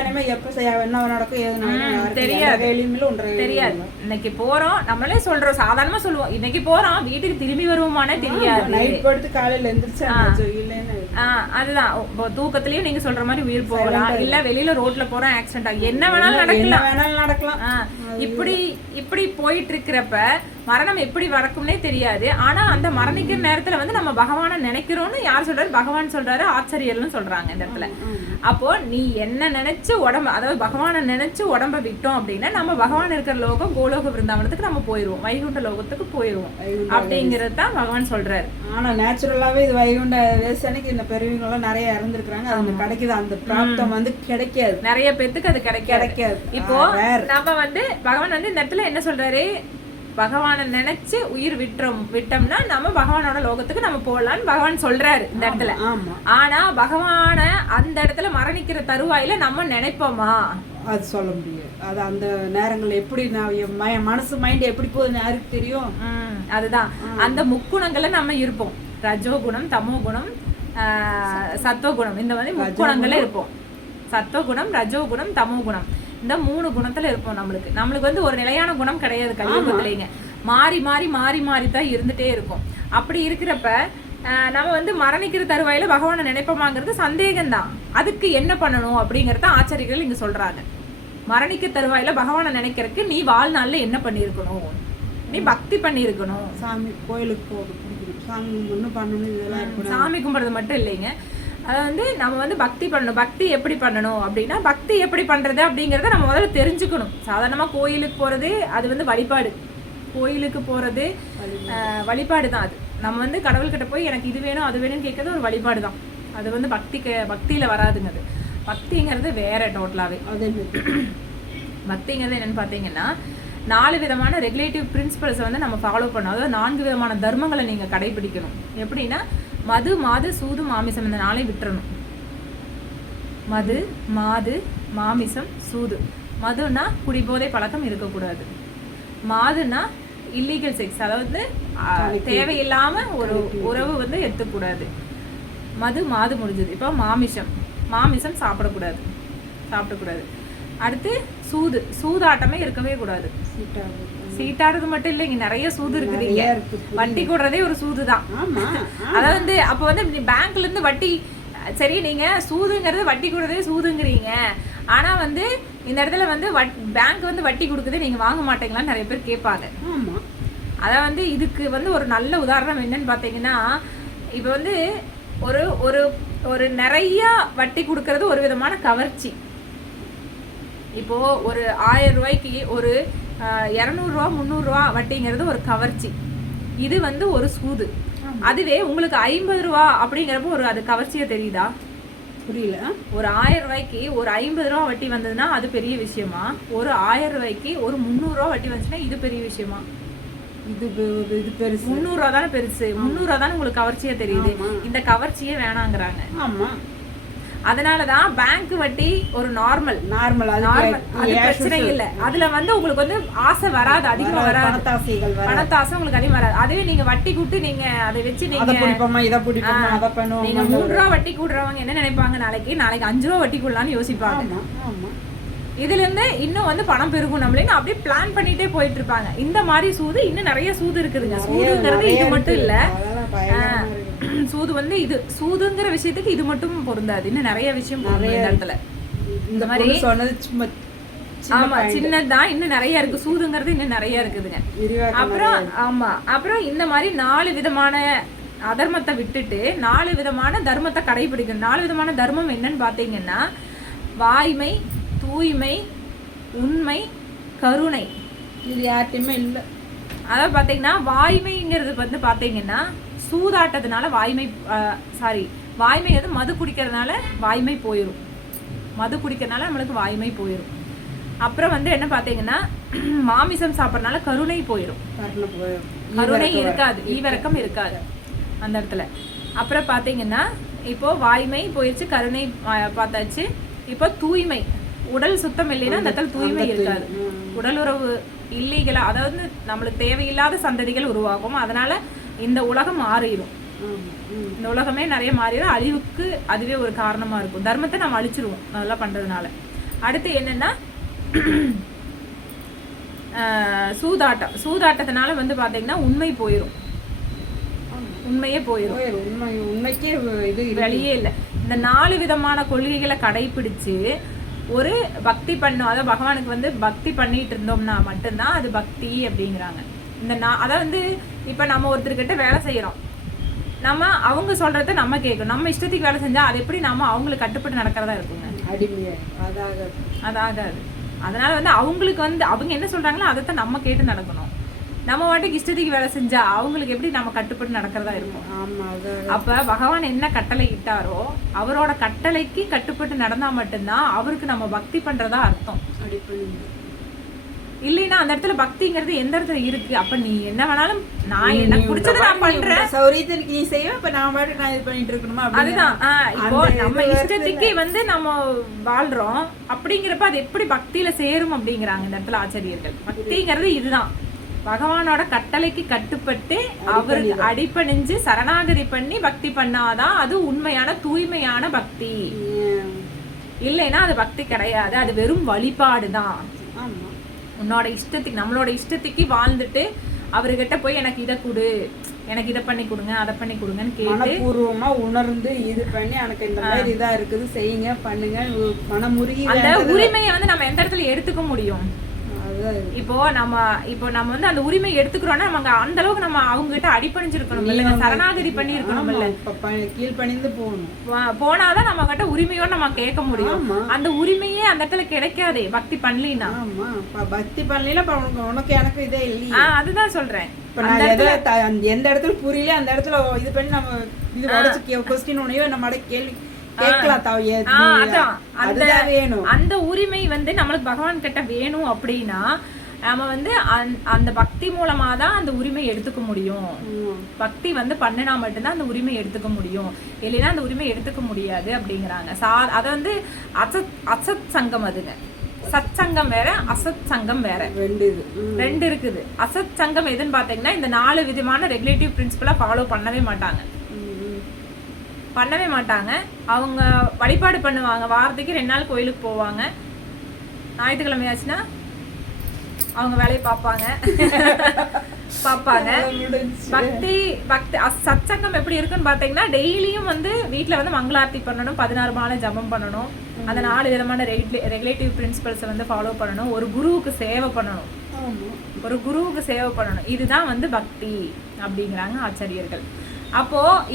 தெரியாது. இன்னைக்கு போறோம், நம்மளே சொல்றோம், சாதாரணமா சொல்லுவோம், இன்னைக்கு போறோம், வீட்டுக்கு திரும்பி வருவோமானே தெரியாது. அதுதான் தூக்கத்திலயும் நீங்க சொல்ற மாதிரி உயிர் போகலாம், இல்ல வெளியில ரோட்ல போறோம் ஆக்சிடென்ட் ஆகும், என்ன வேணாலும் நடக்கலாம். இப்படி இப்படி போயிட்டு இருக்கிறப்ப மரணம் எப்படி வரக்கும்னே தெரியாது. ஆனா அந்த மரணிக்கிற நேரத்துல வந்து நம்ம பகவானை நினைக்கிறோம்னு யார் சொல்றாரு? பகவான் சொல்றாரு, ஆச்சரியர்னு சொல்றாங்க இந்த இடத்துல. அப்போ நீ என்ன நினைச்சு உடம்ப, அதாவது பகவானை நினைச்சு உடம்ப விட்டோம் அப்படின்னா நம்ம பகவான் இருக்கிற லோகம் கோலோக விருந்தாவனத்துக்கு நம்ம போயிருவோம், வைகுண்ட லோகத்துக்கு போயிருவோம் அப்படிங்கிறது தான் பகவான் சொல்றாரு. ஆனா நேச்சுரலாவே இது வைகுண்ட வேசனைக்கு இந்த பெரியவங்க எல்லாம் நிறைய இறந்துருக்காங்க, அது கிடைக்குது. அந்த பிராப்தம் வந்து கிடைக்காது, நிறைய பேத்துக்கு அது கிடைக்காது. இப்போ நம்ம வந்து பகவான் வந்து இந்த இடத்துல என்ன சொல்றாரு, பகவானை நினைச்சு உயிர் விட்டோம்னா நம்ம பகவானோட லோகத்துக்கு நம்ம போகலான்னு பகவான் சொல்றாரு இந்த இடத்துல. ஆனா பகவான அந்த இடத்துல மரணிக்கிற தருவாயில நம்ம நினைப்போமா? அது சொல்ல முடியாது. அது அந்த நேரங்கள் எப்படி மனசு மைண்ட் எப்படி போகுதுன்னு யாருக்கு தெரியும்? அதுதான் அந்த முக்குணங்கள்ல நம்ம இருப்போம். ரஜோகுணம், தமோகுணம், சத்துவகுணம், இந்த மாதிரி முக்குணங்கள்ல இருப்போம். சத்துவகுணம், ரஜோகுணம், தமோகுணம், இந்த 3 குணத்துல இருப்போம். நம்மளுக்கு வந்து ஒரு நிலையான குணம் கிடையாது கலியுகத்திலேங்க. மாறி மாறி மாறி மாறி தான் இருந்துட்டே இருக்கும். அப்படி இருக்கிறப்ப நம்ம வந்து மரணிக்கிற தருவாயில பகவானை நினைப்போமாங்கிறது சந்தேகம்தான். அதுக்கு என்ன பண்ணணும் அப்படிங்கறத ஆச்சாரியர்கள் இங்க சொல்றாங்க. மரணிக்கிற தருவாயில பகவானை நினைக்கிறதுக்கு நீ வாழ்நாள்ல என்ன பண்ணிருக்கணும்? நீ பக்தி பண்ணிருக்கணும். சாமி கோயிலுக்கு போகணும், சாமி ஒன்றும் பண்ணணும், இதெல்லாம் சாமி கும்பிடுறது மட்டும் இல்லைங்க. அதை வந்து நம்ம வந்து பக்தி பண்ணணும். பக்தி எப்படி பண்ணணும் அப்படின்னா, பக்தி எப்படி பண்றது அப்படிங்கிறத நம்ம முதல்ல தெரிஞ்சுக்கணும். சாதாரணமா கோயிலுக்கு போறது அது வந்து வழிபாடு. கோயிலுக்கு போறது வழிபாடு தான். அது நம்ம வந்து கடவுள்கிட்ட போய் எனக்கு இது வேணும் அது வேணும்னு கேட்கறது ஒரு வழிபாடு தான். அது வந்து பக்தியில வராதுங்க. அது பக்திங்கிறது வேற டோட்டலாவே. பக்திங்கிறது என்னன்னு பார்த்தீங்கன்னா, 4 விதமான ரெகுலேட்டிவ் பிரின்சிபல்ஸை வந்து நம்ம ஃபாலோ பண்ணணும். அதாவது 4 விதமான தர்மங்களை நீங்க கடைபிடிக்கணும். எப்படின்னா, மது, மாது, சூது, மாமிசம், இந்த 4ஐயும் விட்டுறணும். மது, மாது, மாமிசம், சூது. மதுனா குடிபோதை பழக்கம் இருக்கக்கூடாது. மாதுனா இல்லீகல் செக்ஸ், அதாவது தேவையில்லாம ஒரு உறவு வந்து எடுத்துக்கூடாது. மாது முடிஞ்சது. இப்போ மாமிசம் சாப்பிடக்கூடாது. அடுத்து சூதாட்டமே இருக்கவே கூடாது. சீட்டாடுறது மட்டும் இல்லை, இங்க நிறைய சூது இருக்குதுங்க. வட்டி கூடுறதே ஒரு சூது தான். அதாவது வந்து அப்போ வந்து நீ பேங்க்ல இருந்து வட்டி, சரி நீங்க சூதுங்கிறது வட்டி கூடுறதே சூதுங்கிறீங்க, ஆனா வந்து இந்த இடத்துல வந்து பேங்க் வந்து வட்டி கொடுக்குது, நீங்க வாங்க மாட்டீங்களான்னு நிறைய பேர் கேட்பாங்க. அதான் வந்து இதுக்கு வந்து ஒரு நல்ல உதாரணம் என்னன்னு பாத்தீங்கன்னா, இப்ப வந்து ஒரு ஒரு ஒரு நிறைய வட்டி கொடுக்கறது ஒரு விதமான கவர்ச்சி. இப்போ ஒரு 1000 ரூபாய்க்கு ஒரு 200 ரூபா 300 ரூபா வட்டிங்கிறது ஒரு கவர்ச்சி. இது வந்து ஒரு சூது. அதுவே உங்களுக்கு 50 ரூபா அப்படிங்கிறப்போ ஒரு அது கவர்ச்சியா தெரியுதா? புரியல. ஒரு 1000 ரூபாய்க்கு ஒரு 50 ரூபா வட்டி வந்ததுன்னா அது பெரிய விஷயமா? ஒரு 1000 ரூபாய்க்கு ஒரு 300 ரூபா வட்டி வந்துச்சுன்னா இது பெரிய விஷயமா? இது பெருசு. 300 ரூபா தானே பெருசு. 300 ரூபா தானே உங்களுக்கு கவர்ச்சியா தெரியுது. இந்த கவர்ச்சியே வேணாங்கிறாங்க. ஆமா, அதனாலதான் பேங்க் வட்டி ஒரு நார்மல் அது பிரச்சனை இல்ல. அதுல வந்து உங்களுக்கு வந்து ஆசை வராது, அதிகமா வராது, பணத்தாசை உங்களுக்கு அதிகமா வராது. அதுவே நீங்க வட்டி கூட்டு நீங்க அதை வச்சு நீங்க 3 ரூபா வட்டி கூடுறவங்க என்ன நினைப்பாங்க, நாளைக்கு 5 ரூபா வட்டி கூடலான்னு யோசிப்பாங்க. இதுல இருந்து இன்னும் வந்து பணம் பெருகும் நம்மளேன்னு அப்படியே பிளான் பண்ணிட்டே போயிட்டு இருப்பாங்க. இந்த மாதிரி சூது இன்னும் நிறைய சூது இருக்குதுங்க. சூதுங்கிறது இது மட்டும் இல்ல. சூது வந்து இது சூதுங்கிற விஷயத்துக்கு இது மட்டும் பொருந்தாது, இன்னும் நிறைய விஷயம் பொருந்தும் இந்த இடத்துல. இந்த மாதிரி சொன்னது சும்மா ஆமா சின்னதுதான், இன்னும் நிறைய இருக்கு. சூதுங்கிறது இன்னும் நிறைய இருக்குதுங்க. அப்புறம் ஆமா, அப்புறம் இந்த மாதிரி 4 விதமான அதர்மத்தை விட்டுட்டு 4 விதமான தர்மத்தை கடைபிடிக்கணும். 4 விதமான தர்மம் என்னன்னு பாத்தீங்கன்னா வாய்மை, தூய்மை, உண்மை, கருணை. இது யார்ட்டையுமே இல்லை. அதாவது பாத்தீங்கன்னா வாய்மைங்கிறது வந்து பாத்தீங்கன்னா சூதாட்டத்தினால வாய்மை, வாய்மை வந்து மது குடிக்கிறதுனால வாய்மை போயிடும். மது குடிக்கிறதுனால நம்மளுக்கு வாய்மை போயிடும். அப்புறம் வந்து என்ன பாத்தீங்கன்னா மாமிசம் சாப்பிட்றதுனால கருணை போயிடும். கருணை இருக்காது, ஈவிரக்கம் இருக்காது அந்த இடத்துல. அப்புறம் பாத்தீங்கன்னா இப்போ வாய்மை போயிடுச்சு, கருணை பார்த்தாச்சு. இப்போ தூய்மை, உடல் சுத்தம் இல்லைன்னா அந்த இடத்துல தூய்மை இருக்காது. உடல் உறவு இல்லீகலா, அதாவது நம்மளுக்கு தேவையில்லாத சந்ததிகள் உருவாகும். அதனால இந்த உலகம் மாறிடும். இந்த உலகமே நிறைய மாறிடும். அழிவுக்கு அதுவே ஒரு காரணமா இருக்கும். தர்மத்தை நம்ம அழிச்சிருவோம் அதெல்லாம் பண்றதுனால. அடுத்து என்னன்னா சூதாட்டம். சூதாட்டத்தினால வந்து பாத்தீங்கன்னா உண்மை போயிடும். உண்மையே போயிடும். உண்மைக்கே இது வெளியே இல்லை. இந்த 4 விதமான கொள்கைகளை கடைபிடிச்சு ஒரு பக்தி பண்ணும், அதாவது பகவானுக்கு வந்து பக்தி பண்ணிட்டு இருந்தோம்னா மட்டும்தான் அது பக்தி அப்படிங்கிறாங்க. இந்த அதாவது வந்து இப்ப நம்ம ஒருத்தர்கிட்ட வேலை செய்யறோம், நம்ம அவங்க சொல்றத நம்ம கேட்கணும். நம்ம இஷ்டத்துக்கு வேலை செஞ்சா அது எப்படி நம்ம அவங்களுக்கு கட்டுப்பட்டு நடக்கிறதா இருக்குங்க? அதாகாது. அதனால வந்து அவங்களுக்கு வந்து அவங்க என்ன சொல்றாங்களோ அதைத்தான் நம்ம கேட்டு நடக்கணும். நம்ம வாட்டுக்கு இஷ்டத்துக்கு வேலை செஞ்சா அவங்களுக்கு எப்படி நம்ம கட்டுப்பட்டு நடக்கிறதா இருக்கும்? அப்ப பகவான் என்ன கட்டளை இட்டாரோ அவரோட கட்டளைக்கு கட்டுப்பட்டு நடந்தா மட்டும்தான் அவருக்கு நம்ம பக்தி பண்றதா அர்த்தம். இல்லைன்னா அந்த இடத்துல பக்திங்கிறது எந்த இடத்துல இருக்கு? அப்ப நீ என்ன வேணாலும் நான் எனக்கு பிடிச்சதை நான் பண்றேன், சௌரியத்திற்கு நீ செய்ய, இப்ப நான் பாட்டு நான் இது பண்ணிட்டு இருக்கணுமா? அதுதான். இப்போ நம்ம இஷ்டத்துக்கு வந்து நம்ம வாழ்றோம் அப்படிங்கிறப்ப அது எப்படி பக்தியில சேரும் அப்படிங்கிறாங்க இந்த இடத்துல ஆச்சாரியர்கள். பக்திங்கிறது இதுதான், பகவானோட கட்டளைக்கு கட்டுப்பட்டு அவருக்கு அடிபணிஞ்சு சரணாகதி பண்ணி பக்தி பண்ணாதான் அது உண்மையான தூய்மையான பக்தி. இல்லைன்னா அது பக்தி கிடையாது, அது வெறும் வழிபாடுதான். உன்னோட இஷ்டத்துக்கு நம்மளோட இஷ்டத்துக்கு வாழ்ந்துட்டு அவர்கிட்ட போய் எனக்கு இதை கொடு, எனக்கு இதை பண்ணி கொடுங்க, அதை பண்ணி கொடுங்கன்னு கேட்டு பூர்வமா உணர்ந்து இது பண்ணி எனக்கு இந்த மாதிரி இதா இருக்குது செய்யுங்க பண்ணுங்க மனமுருகி அந்த உரிமையை வந்து நம்ம எந்த இடத்துல எடுத்துக்க முடியும்? இப்போ நம்ம வந்து அந்த உரிமை எடுத்துக்கிறோம்னா நம்ம அந்த அளவுக்கு நம்ம அவங்க கிட்ட அடிபணிஞ்சிருக்கணும் இல்ல, சரணாகதி பண்ணி இருக்கணும் இல்ல, கீழ்பணிந்து போனாதான் நம்ம கிட்ட உரிமையோட நம்ம கேட்க முடியும். அந்த உரிமையே அந்த இடத்துல கிடைக்காதே பக்தி பண்ணலினா. பக்தி பண்ணல உனக்கு எனக்கு இதே இல்லையா? அதுதான் சொல்றேன். எந்த இடத்துல புரியல அந்த இடத்துல இது பண்ணி நம்ம இது உடச்சு கொஸ்டின் உனையோ நம்ம கேள்வி அந்த உரிமை வந்து நம்மளுக்கு பகவான் கிட்ட வேணும் அப்படின்னா நம்ம வந்து அந்த பக்தி மூலமா தான் அந்த உரிமை எடுத்துக்க முடியும். பக்தி வந்து பண்ணினா மட்டும்தான் அந்த உரிமை எடுத்துக்க முடியும், இல்லைன்னா அந்த உரிமை எடுத்துக்க முடியாது அப்படிங்கிறாங்க. அதை வந்து அசத் சங்கம், அதுங்க சத் சங்கம் வேற, அசத் சங்கம் வேற, ரெண்டு இருக்குது. அசத் சங்கம் எதுன்னு பாத்தீங்கன்னா இந்த 4 விதமான ரெகுலேட்டிவ் பிரின்சிபலை ஃபாலோ பண்ணவே மாட்டாங்க. அவங்க வழிபாடு பண்ணுவாங்க, வாரத்துக்கு 2 நாள் கோயிலுக்கு போவாங்க, ஞாயிற்றுக்கிழமை ஆச்சுன்னா அவங்க வேலையை பார்ப்பாங்க. பக்தி சத்சங்கம் எப்படி இருக்குன்னு பாத்தீங்கன்னா டெய்லியும் வந்து வீட்டுல வந்து மங்களார்த்தி பண்ணணும், 16 மாலை ஜபம் பண்ணணும், அந்த 4 விதமான ரெகுலேட்டிவ் பிரின்சிபல்ஸை வந்து ஃபாலோ பண்ணணும், ஒரு குருவுக்கு சேவை பண்ணணும். இதுதான் வந்து பக்தி அப்படிங்கிறாங்க ஆச்சாரியர்கள்.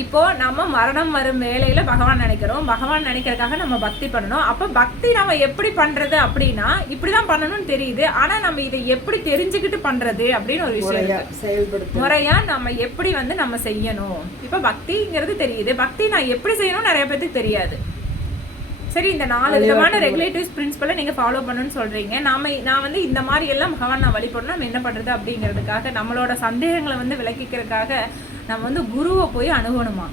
இப்போ நம்ம மரணம் வரும் வேளையில பகவான் நினைக்கிறதுக்காக நம்ம பக்தி பண்ணணும். அப்ப பக்தி நம்ம எப்படி பண்றது அப்படின்னா இப்படிதான் பண்ணணும்னு தெரியுது, ஆனா நம்ம இதை எப்படி தெரிஞ்சுக்கிட்டு பண்றது அப்படின்னு ஒரு விஷயம் முறையா நம்ம எப்படி வந்து நம்ம செய்யணும். இப்ப பக்திங்கிறது தெரியுது, பக்தி நான் எப்படி செய்யணும் நிறைய பேருக்கு தெரியாது. சரி, இந்த 4 விதமான ரெகுலேட்டிவ்ஸ் பிரின்சிபலை நீங்க ஃபாலோ பண்ணணும்னு சொல்றீங்க, நான் வந்து இந்த மாதிரி எல்லாம் பகவான் நான் வழிபடணும், நம்ம என்ன பண்றது அப்படிங்கிறதுக்காக நம்மளோட சந்தேகங்களை வந்து விளக்கிக்கிறதுக்காக நம்ம வந்து குருவை போய் அணுகணுமா?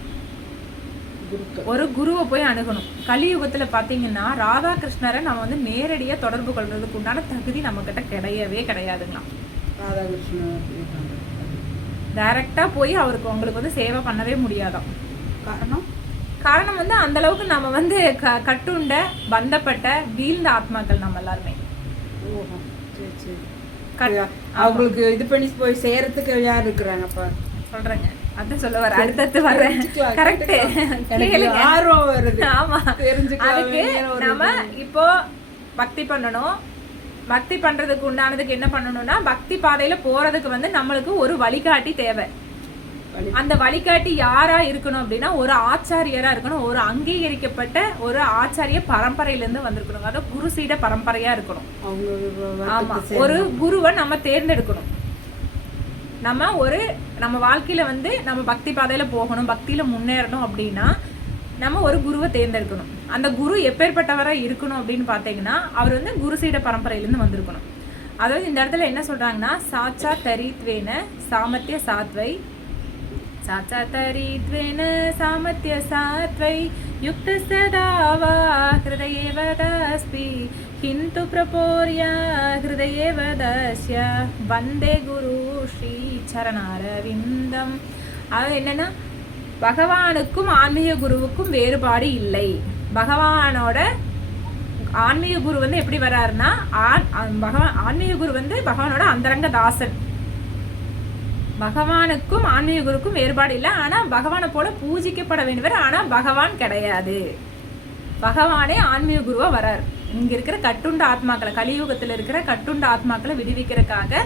ஒரு குருவை போய் அணுகணும். கலியுகத்துல பாத்தீங்கன்னா ராதாகிருஷ்ணரை நம்ம வந்து நேரடியா தொடர்பு கொள்றதுக்கு உண்டான தகுதி நம்ம கிட்ட கிடையாதுங்களாம். டைரக்டா போய் உங்களுக்கு வந்து சேவை பண்ணவே முடியாதாம். காரணம் வந்து அந்த அளவுக்கு நம்ம வந்து கட்டுண்ட பந்தப்பட்ட வீழ்ந்த ஆத்மாக்கள் நம்ம எல்லாருமே. அவங்களுக்கு இது பண்ணி போய் சேரத்துக்கு யார் இருக்கிறாங்க சொல்றேங்க, அதான் சொல்ல வர அடுத்தது வர்றேன். கரெக்ட், ஆமா. அதுக்கு நம்ம இப்போ பக்தி பண்ணணும், பக்தி பண்றதுக்கு உண்டானதுக்கு என்ன பண்ணணும்னா, பக்தி பாதையில போறதுக்கு வந்து நம்மளுக்கு ஒரு வழிகாட்டி தேவை. அந்த வழிகாட்டி யாரா இருக்கணும் அப்படின்னா, ஒரு ஆச்சாரியரா இருக்கணும். ஒரு அங்கீகரிக்கப்பட்ட ஒரு ஆச்சாரிய பரம்பரையிலிருந்து வந்திருக்கணும். அதாவது குரு சீட பரம்பரையா இருக்கணும். ஆமா, ஒரு குருவை நம்ம தேர்ந்தெடுக்கணும். நம்ம வாழ்க்கையில வந்து நம்ம பக்தி பாதையில போகணும், பக்தியில முன்னேறணும் அப்படின்னா நம்ம ஒரு குருவை தேர்ந்தெடுக்கணும். அந்த குரு எப்பேற்பட்டவரா இருக்கணும் அப்படின்னு பார்த்தீங்கன்னா, அவர் வந்து குரு சீட பரம்பரையிலேருந்து வந்திருக்கணும். அதாவது இந்த இடத்துல என்ன சொல்றாங்கன்னா, சாச்சா தரித்வேன சாமத்திய சாத்வை, சாச்சா தரித்வேன சாமத்திய சாத்வை யுக்த சதாவா ஹிருதயேவ தஸ்பி கிந்து பிரபோர்யா ஹிருதயேவ தஸ்ய வந்தே குரு ஸ்ரீ சரணாரவிந்தம். அது என்னன்னா, பகவானுக்கும் ஆன்மீக குருவுக்கும் வேறுபாடு இல்லை. பகவானோட ஆன்மீக குரு வந்து எப்படி வர்றாருன்னா, ஆன்மீக குரு வந்து பகவானோட அந்தரங்க தாசன். பகவானுக்கும் ஆன்மீக குருக்கும் வேறுபாடு இல்லை. ஆனா பகவானை போல பூஜிக்கப்பட வேண்டியவர். ஆனா பகவான் கிடையாது. பகவானே ஆன்மீக குருவா வராரு. இங்க இருக்கிற கட்டுண்ட ஆத்மாக்களை, கலியுகத்துல இருக்கிற கட்டுண்ட ஆத்மாக்களை விடுவிக்கிறதுக்காக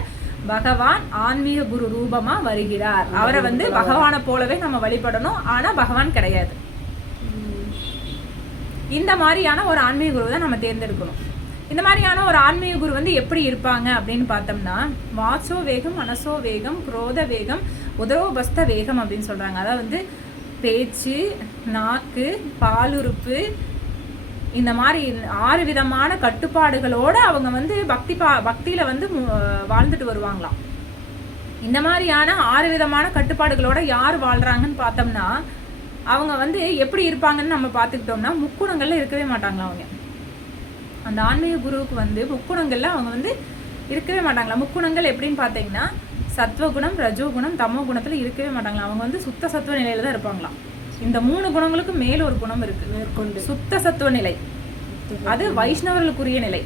பகவான் ஆன்மீக குரு ரூபமா வருகிறார். அவரை வந்து பகவானை போலவே நம்ம வழிபடணும். ஆனா பகவான் கிடையாது. இந்த மாதிரியான ஒரு ஆன்மீக குரு தான் நம்ம தேர்ந்தெடுக்கணும். இந்த மாதிரியான ஒரு ஆன்மீக குரு வந்து எப்படி இருப்பாங்க அப்படின்னு பார்த்தோம்னா, வாசோ வேகம், மனசோ வேகம், குரோத வேகம், உதரோபஸ்த வேகம் அப்படின்னு சொல்றாங்க. அதாவது வந்து பேச்சு, நாக்கு, பாலுறுப்பு, இந்த மாதிரி 6 விதமான கட்டுப்பாடுகளோட அவங்க வந்து பக்தியில வந்து வாழ்ந்துட்டு வருவாங்களாம். இந்த மாதிரியான 6 விதமான கட்டுப்பாடுகளோட யார் வாழ்றாங்கன்னு பார்த்தோம்னா, அவங்க வந்து எப்படி இருப்பாங்கன்னு நம்ம பார்த்துக்கிட்டோம்னா, முக்குணங்கள்ல இருக்கவே மாட்டாங்களா அவங்க. அந்த ஆன்மீக குருவுக்கு வந்து முக்குணங்கள்ல அவங்க வந்து இருக்கவே மாட்டாங்களா. முக்குணங்கள் எப்படின்னு பார்த்தீங்கன்னா, சத்வகுணம், ரஜோகுணம், தமோ குணத்துல இருக்கவே மாட்டாங்களா. அவங்க வந்து சுத்த சத்துவ நிலையில தான் இருப்பாங்களாம். இந்த 3 குணங்களுக்கு மேல ஒரு குணம் இருக்கு, மேற்கொண்டு சுத்த சத்துவ நிலை. அது வைஷ்ணவர்களுக்குரிய நிலை.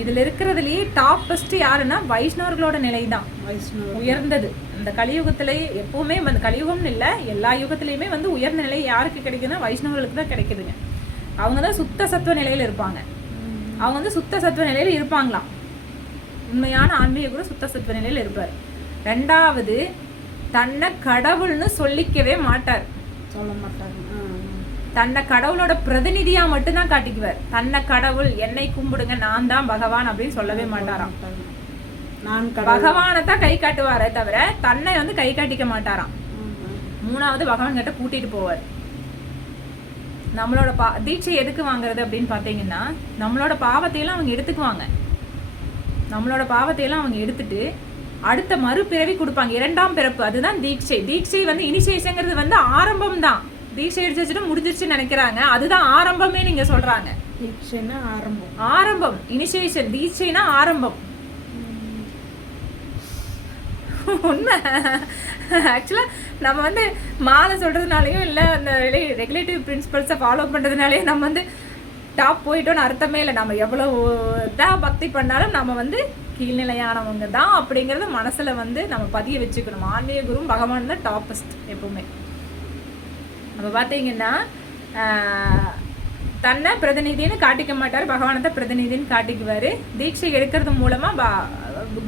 இதுல இருக்கிறதுலயே டாப் ஃபர்ஸ்ட் யாருன்னா வைஷ்ணவர்களோட நிலை தான் உயர்ந்தது. இந்த கலியுகத்திலேயே எப்பவுமே வந்து, கலியுகம்னு இல்லை, எல்லா யுகத்திலையுமே வந்து உயர்ந்த நிலை யாருக்கு கிடைக்குதுன்னா வைஷ்ணவர்களுக்கு தான் கிடைக்குதுங்க. அவங்க தான் சுத்த சத்துவ நிலையில இருப்பாங்க. அவங்க வந்து சுத்த சத்துவ நிலையில இருப்பாங்களாம். உண்மையான ஆன்மீக குரு சுத்த சத்துவ நிலையில இருப்பார். 2வது, தன்னை கடவுள்னு சொல்லிக்கவே மாட்டார், சொல்ல மாட்டார். தன்னை கடவுளோட பிரதிநிதியா மட்டும்தான் காட்டிக்குவார். தன்னை கடவுள், என்னை கும்பிடுங்க, நான் தான் பகவான் அப்படின்னு சொல்லவே மாட்டாராம். பகவானை தான் கை காட்டுவாரே தவிர தன்னை வந்து கை காட்டிக்க மாட்டாராம். 3வது, பகவான் கிட்ட கூட்டிட்டு போவார். நம்மளோட தீட்சை எதுக்கு வாங்குறது அப்படின்னு பார்த்தீங்கன்னா, நம்மளோட பாவத்தையெல்லாம் அவங்க எடுத்துக்குவாங்க. நம்மளோட பாவத்தையெல்லாம் அவங்க எடுத்துட்டு அடுத்த மறுபிறவி கொடுப்பாங்க, 2ஆம் பிறப்பு. அதுதான் தீட்சை. தீட்சை வந்து இனிஷியேஷன்ங்கிறது வந்து ஆரம்பம் தான். தீட்சை எடுத்து வச்சுட்டு முடிஞ்சிருச்சுன்னு நினைக்கிறாங்க, அதுதான் ஆரம்பமே நீங்க சொல்றாங்க. தீட்சைனா ஆரம்பம், ஆரம்பம், இனிஷியேஷன். தீட்சைனா ஆரம்பம். உண்மை. ஆக்சுவலா நம்ம வந்து மாலை சொல்றதுனாலையும் இல்லை, அந்த ரெகுலேட்டிவ் பிரின்சிபல்ஸை ஃபாலோ பண்றதுனாலே நம்ம வந்து டாப் போயிட்டோன்னு அர்த்தமே இல்லை. நம்ம எவ்வளவு தான் பக்தி பண்ணாலும் நம்ம வந்து கீழ்நிலையானவங்க தான் அப்படிங்கறத மனசுல வந்து நம்ம பதிய வச்சுக்கணும். ஆன்மீக குரு பகவான் தான் டாப்பஸ்ட் எப்பவுமே. நம்ம பார்த்தீங்கன்னா, தன்னை பிரதிநிதின்னு காட்டிக்க மாட்டார், பகவானத்தை பிரதிநிதின்னு காட்டிக்குவாரு. தீட்சை எடுக்கிறது மூலமா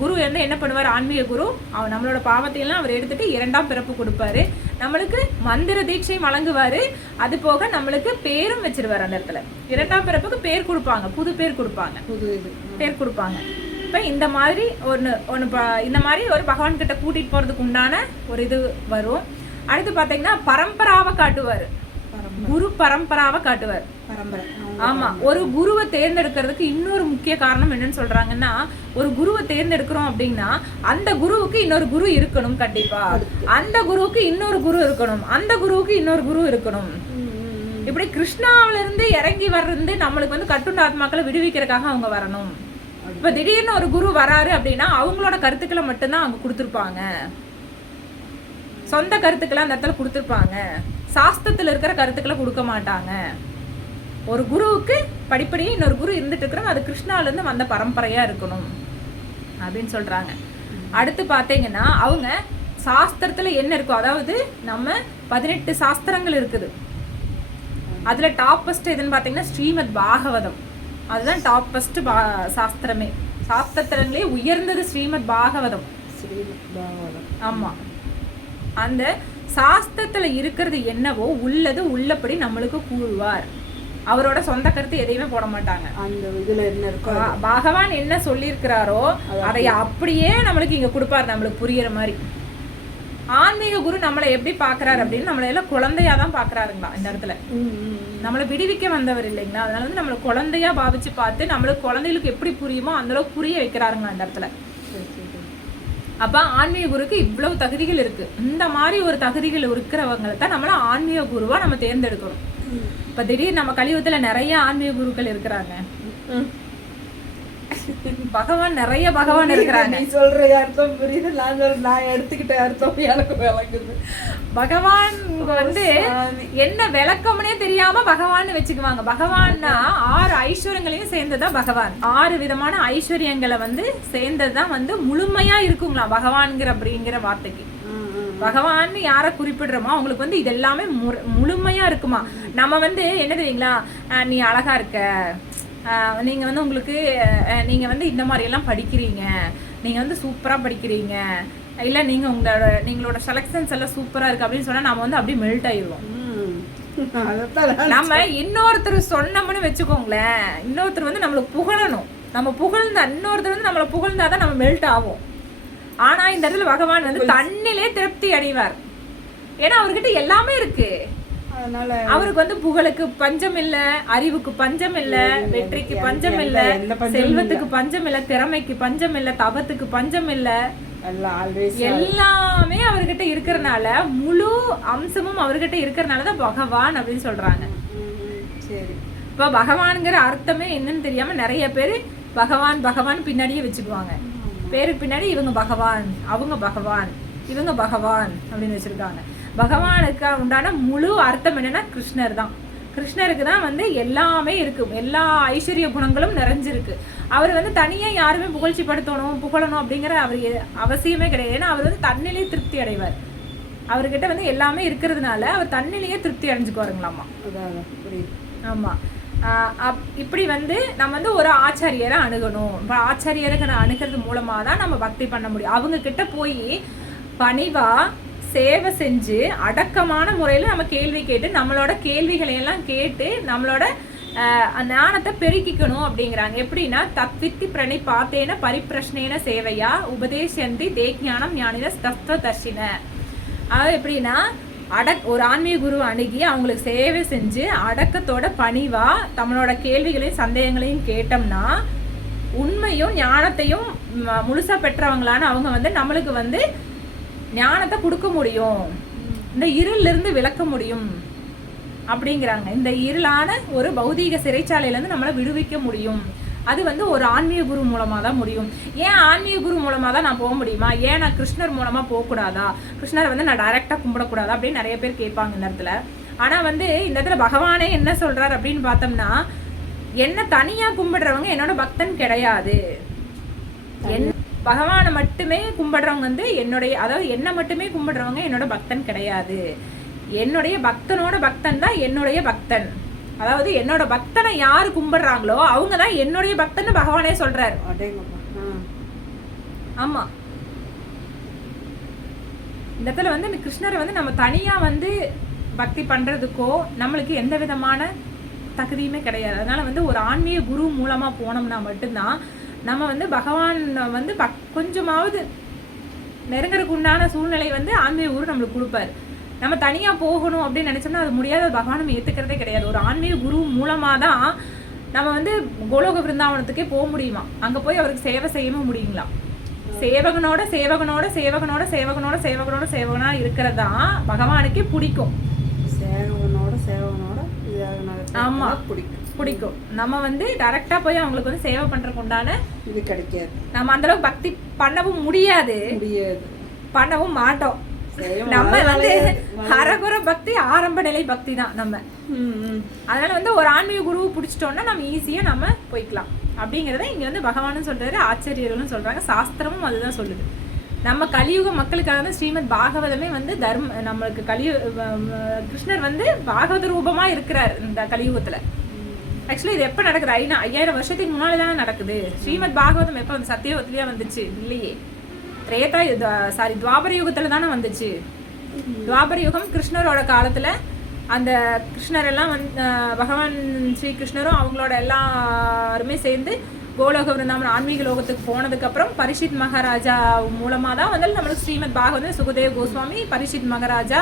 குரு வந்து என்ன பண்ணுவார், ஆன்மீக குரு அவன் நம்மளோட பாவத்தையெல்லாம் அவர் எடுத்துட்டு 2ஆம் பிறப்பு கொடுப்பாரு. நம்மளுக்கு மந்திர தீட்சை வழங்குவாரு. அது போக நம்மளுக்கு பேரும் வச்சிருவாரு. அந்த இடத்துல 2ஆம் பிறப்புக்கு பேர் கொடுப்பாங்க, புது பேர் கொடுப்பாங்க, புது பேர் கொடுப்பாங்க. இப்போ இந்த மாதிரி இந்த மாதிரி ஒரு பகவான் கிட்ட கூட்டிட்டு போறதுக்கு உண்டான ஒரு இது வரும். அடுத்து பார்த்தீங்கன்னா, பரம்பராவை காட்டுவார். குரு பரம்பராவை காட்டுவார். ஆமா, ஒரு குருவை தேர்ந்தெடுக்கிறதுக்கு இன்னொரு முக்கிய காரணம் என்னன்னு சொல்றாங்கன்னா, ஒரு குருவை தேர்ந்தெடுக்கிறோம் அப்படின்னா அந்த குருவுக்கு இன்னொரு குரு இருக்கணும் கண்டிப்பா. அந்த குருவுக்கு இன்னொரு குரு இருக்கணும், அந்த குருவுக்கு இன்னொரு குரு இருக்கணும். இப்படி கிருஷ்ணாவில இருந்து இறங்கி வர்றது நம்மளுக்கு வந்து கட்டுண்ட ஆத்மாக்களை விடுவிக்கிறதுக்காக அவங்க வரணும். இப்ப திடீர்னு ஒரு குரு வராரு அப்படின்னா அவங்களோட கருத்துக்களை மட்டும்தான் அவங்க கொடுத்துருப்பாங்க, சொந்த கருத்துக்களை அந்த இடத்துல கொடுத்துருப்பாங்க. சாஸ்திரத்துல இருக்கிற கருத்துக்களை கொடுக்க மாட்டாங்க. ஒரு குருவுக்கு படிப்படியே இன்னொரு குரு இருந்துட்டு இருக்கிறோம், அது கிருஷ்ணால இருந்து வந்த பரம்பரையா இருக்கணும் அப்படின்னு சொல்றாங்க. அடுத்து பாத்தீங்கன்னா, அவங்க சாஸ்திரத்துல என்ன இருக்கோ, அதாவது நம்ம 18 சாஸ்திரங்கள் இருக்குது. அதுல டாப்பஸ்ட் எதுன்னு பாத்தீங்கன்னா ஸ்ரீமத் பாகவதம். அதுதான் டாப் ஃபர்ஸ்ட் சாஸ்திரமே. சாஸ்திரத்திலே உயர்ந்தது ஸ்ரீமத் பாகவதம். ஆமா, அந்த சாஸ்திரத்துல இருக்கிறது என்னவோ உள்ளது உள்ளபடி நம்மளுக்கு கூறுவார். அவரோட சொந்த கருத்து எதையுமே போட மாட்டாங்க. அந்த இதுல என்ன இருக்கோ பகவான் என்ன சொல்லியிருக்கிறாரோ அதை அப்படியே நம்மளுக்கு இங்க கொடுப்பாரு, நம்மளுக்கு புரியுற மாதிரி. ஆன்மீக குரு நம்மளை எப்படி பாக்குறாரு அப்படின்னு நம்மள எல்லாம் குழந்தையா தான் பாக்குறாருங்களா இந்த இடத்துல. நம்மளை விடுவிக்க வந்தவர் இல்லைங்களா, அதனால வந்து நம்மளை குழந்தையா பாவிச்சு பார்த்து நம்மளுக்கு குழந்தைகளுக்கு எப்படி புரியுமோ அந்த அளவுக்கு புரிய வைக்கிறாருங்களா இந்த இடத்துல. அப்ப ஆன்மீக குருக்கு இவ்வளவு தகுதிகள் இருக்கு. இந்த மாதிரி ஒரு தகுதிகள் இருக்கிறவங்களை தான் நம்மள ஆன்மீக குருவா நம்ம தேர்ந்தெடுக்கணும். இப்ப திடீர்னு நம்ம கலியுகத்துல நிறைய ஆன்மீக குருக்கள் இருக்கிறாங்க. பகவான் நிறைய பகவான் இருக்கிறாங்க. நீ சொல்ற அர்த்தம் புரியுது, நான் எடுத்துக்கிட்ட அர்த்தம் எனக்கு விளக்குது. பகவான் வந்து என்ன விளக்கம்னே தெரியாம பகவான் வச்சுக்குவாங்க. பகவான்னா 6 ஐஸ்வர்யங்களையும் சேர்ந்ததுதான் பகவான். 6 விதமான ஐஸ்வர்யங்களை வந்து சேர்ந்ததுதான் வந்து முழுமையா இருக்குங்களா பகவான்கிற அப்படிங்கிற வார்த்தைக்கு. பகவான் யாரை குறிப்பிடுறோமோ அவங்களுக்கு வந்து இது எல்லாமே முழுமையா இருக்குமா. நம்ம வந்து என்ன தெரியுங்களா, நீ அழகா இருக்க, நீங்கள் வந்து உங்களுக்கு நீங்கள் வந்து இந்த மாதிரியெல்லாம் படிக்கிறீங்க, நீங்கள் வந்து சூப்பராக படிக்கிறீங்க, இல்லை நீங்கள் நீங்களோட செலக்ஷன்ஸ் எல்லாம் சூப்பராக இருக்குது அப்படின்னு சொன்னால் நம்ம வந்து அப்படியே மெல்ட் ஆயிடுவோம். நம்ம இன்னொருத்தர் சொன்னோம்னு வச்சுக்கோங்களேன், இன்னொருத்தர் வந்து நம்மளை புகழணும், நம்ம புகழ்ந்தா இன்னொருத்தர் வந்து நம்மளை புகழ்ந்தாதான் நம்ம மெல்ட் ஆகும். ஆனால் இந்த இடத்துல பகவான் வந்து தன்னிலே திருப்தி அடைவார். ஏன்னா அவர்கிட்ட எல்லாமே இருக்கு. அவருக்கு வந்து புகழுக்கு பஞ்சம் இல்ல, அறிவுக்கு பஞ்சம் இல்ல, வெற்றிக்கு பஞ்சம் இல்ல, செல்வத்துக்கு பஞ்சம் இல்ல, திறமைக்கு பஞ்சம் இல்ல, தவத்துக்கு பஞ்சம் இல்ல, எல்லாமே அவர்கிட்ட இருக்கிறனால முழு அம்சமும் அவர்கிட்ட இருக்கிறனாலதான் பகவான் அப்படின்னு சொல்றாங்க. இப்ப பகவான்ங்கிற அர்த்தமே என்னன்னு தெரியாம நிறைய பேரு பகவான் பகவான் பின்னாடியே வச்சுக்குவாங்க. பேருக்கு பின்னாடி இவங்க பகவான், அவங்க பகவான், இவங்க பகவான் அப்படின்னு வச்சிருக்காங்க. பகவானுக்கு உண்டான முழு அர்த்தம் என்னன்னா கிருஷ்ணர் தான். கிருஷ்ணருக்கு தான் வந்து எல்லாமே இருக்கு, எல்லா ஐஸ்வர்ய குணங்களும் நிறைஞ்சிருக்கு. அவர் வந்து தனியா யாருமே புகழ்ச்சி புகழணும் அப்படிங்கிற அவர் அவசியமே கிடையாது. ஏன்னா அவர் வந்து தன்னிலேயே திருப்தி அடைவார். அவர்கிட்ட வந்து எல்லாமே இருக்கிறதுனால அவர் தன்னிலேயே திருப்தி அடைஞ்சுக்குவாருங்களாமா. ஆமா, இப்படி வந்து நம்ம வந்து ஒரு ஆச்சாரியரை அணுகணும். ஆச்சாரியருக்கு அணுகிறது மூலமா தான் நம்ம பக்தி பண்ண முடியும். அவங்க கிட்ட போய் பணிவா சேவை செஞ்சு அடக்கமான முறையில் நம்ம கேள்வி கேட்டு நம்மளோட கேள்விகளை எல்லாம் கேட்டு நம்மளோட ஞானத்தை பெருக்கிக்கணும் அப்படிங்கிறாங்க. எப்படின்னா தத்வித்தி பிரணி பார்த்தேன பரிப்பிரஷ்னேன சேவையா உபதேசந்தி தேக்ஞானம் ஞானித தத்துவ தர்ஷின. அது எப்படின்னா ஒரு ஆன்மீக குரு அணுகி அவங்களுக்கு சேவை செஞ்சு அடக்கத்தோட பணிவா நம்மளோட கேள்விகளையும் சந்தேகங்களையும் கேட்டோம்னா உண்மையும் ஞானத்தையும் முழுசா பெற்றவங்களான அவங்க வந்து நம்மளுக்கு வந்து ஞானத்தை கொடுக்க முடியும், இந்த இருள்ல இருந்து விளக்க முடியும் அப்படிங்கிறாங்க. இந்த இருளான ஒரு பௌதீக சிறைச்சாலையில இருந்து நம்மளை விடுவிக்க முடியும். அது வந்து ஒரு ஆன்மீக குரு மூலமா தான் முடியும். ஏன் ஆன்மீக குரு மூலமா தான் நான் போக முடியுமா, ஏன் நான் கிருஷ்ணர் மூலமா போகக்கூடாதா, கிருஷ்ணரை வந்து நான் டைரக்டா கும்பிடக்கூடாதா அப்படின்னு நிறைய பேர் கேட்பாங்க இந்த இடத்துல. ஆனா வந்து இந்த இடத்துல பகவானே என்ன சொல்றாரு அப்படின்னு பார்த்தோம்னா, என்ன தனியா கும்பிடுறவங்க என்னோட பக்தன் கிடையாது. பகவானை மட்டுமே கும்பிடுறவங்க வந்து அதாவது என்ன மட்டுமே கும்பிடுறவங்க என்னோட பக்தன் கிடையாது. என்னுடைய பக்தனோட பக்தன் தான் என்னுடைய பக்தன். அதாவது என்னோட பக்தனை யாரு கும்பிடுறாங்களோ அவங்க தான் என்னுடைய பக்தன் பகவானே சொல்றாரு. ஆமா, இந்த இடத்துல வந்து கிருஷ்ணரை வந்து நம்ம தனியா வந்து பக்தி பண்றதுக்கோ நம்மளுக்கு எந்த விதமான தகுதியுமே கிடையாது. அதனால வந்து ஒரு ஆன்மீக குரு மூலமா போனோம்னா மட்டும்தான் நம்ம வந்து பகவான் வந்து கொஞ்சமாவது நெருங்கறதுக்கு உண்டான சூழ்நிலை வந்து ஆன்மீக குரு நம்மளுக்கு கொடுப்பாரு. நம்ம தனியாக போகணும் அப்படின்னு நினச்சோம்னா அது முடியாத, பகவான் ஏற்றுக்கிறதே கிடையாது. ஒரு ஆன்மீக குரு மூலமாக தான் நம்ம வந்து கோலோக விருந்தாவனத்துக்கே போக முடியுமா, அங்கே போய் அவருக்கு சேவை செய்யவும் முடியுங்களா. சேவகனோட சேவகனோட சேவகனோட சேவகனோட சேவகனோட சேவகனா இருக்கிறது தான் பகவானுக்கே பிடிக்கும். சேவகனோட சேவகனோட ஆமா பிடிக்கும். நம்ம வந்து டைரக்டா போய் அவங்களுக்கு வந்து சேவை பண்றதுக்கு உண்டான இது கிடைக்காது. நம்ம அந்த அளவுக்கு பக்தி பண்ணவும் முடியாது, பண்ணவும் மாட்டோம். நம்ம வந்து ஹரகுர பக்தி ஆரம்ப நிலை பக்தி தான் நம்ம. அதனால வந்து ஒரு ஆன்மீக குருவை பிடிச்சிட்டோம்னா நம்ம ஈஸியா நம்ம போய்க்கலாம் அப்படிங்கறத இங்க வந்து பகவானும் சொல்றாரு, ஆச்சாரியர்களும் சொல்றாங்க, சாஸ்திரமும் அதுதான் சொல்லுது. நம்ம கலியுக மக்களுக்காக தான் ஸ்ரீமத் பாகவதமே வந்து நம்மளுக்கு கிருஷ்ணர் வந்து பாகவத ரூபமா இருக்கிறார் இந்த கலியுகத்துல. ஆக்சுவலி இது எப்ப நடக்குது? 5000 வருஷத்துக்கு முன்னாடி தானே நடக்குது. ஸ்ரீமத் பாகவதம் எப்ப வந்து சத்தியவத்திலேயே வந்துச்சு இல்லையே. துவாபர யுகத்துல தானே வந்துச்சு. துவாபர யுகம் கிருஷ்ணரோட காலத்துல அந்த கிருஷ்ணர் எல்லாம் வந்து பகவான் ஸ்ரீ கிருஷ்ணரும் அவங்களோட எல்லாருமே சேர்ந்து கோலோக விருந்தாவன் ஆன்மீக லோகத்துக்கு போனதுக்கு அப்புறம் பரிஷித் மகாராஜா மூலமா தான் வந்து நம்மளுக்கு ஸ்ரீமத் பாகவதம் சுகதேவ் கோஸ்வாமி பரிஷித் மகாராஜா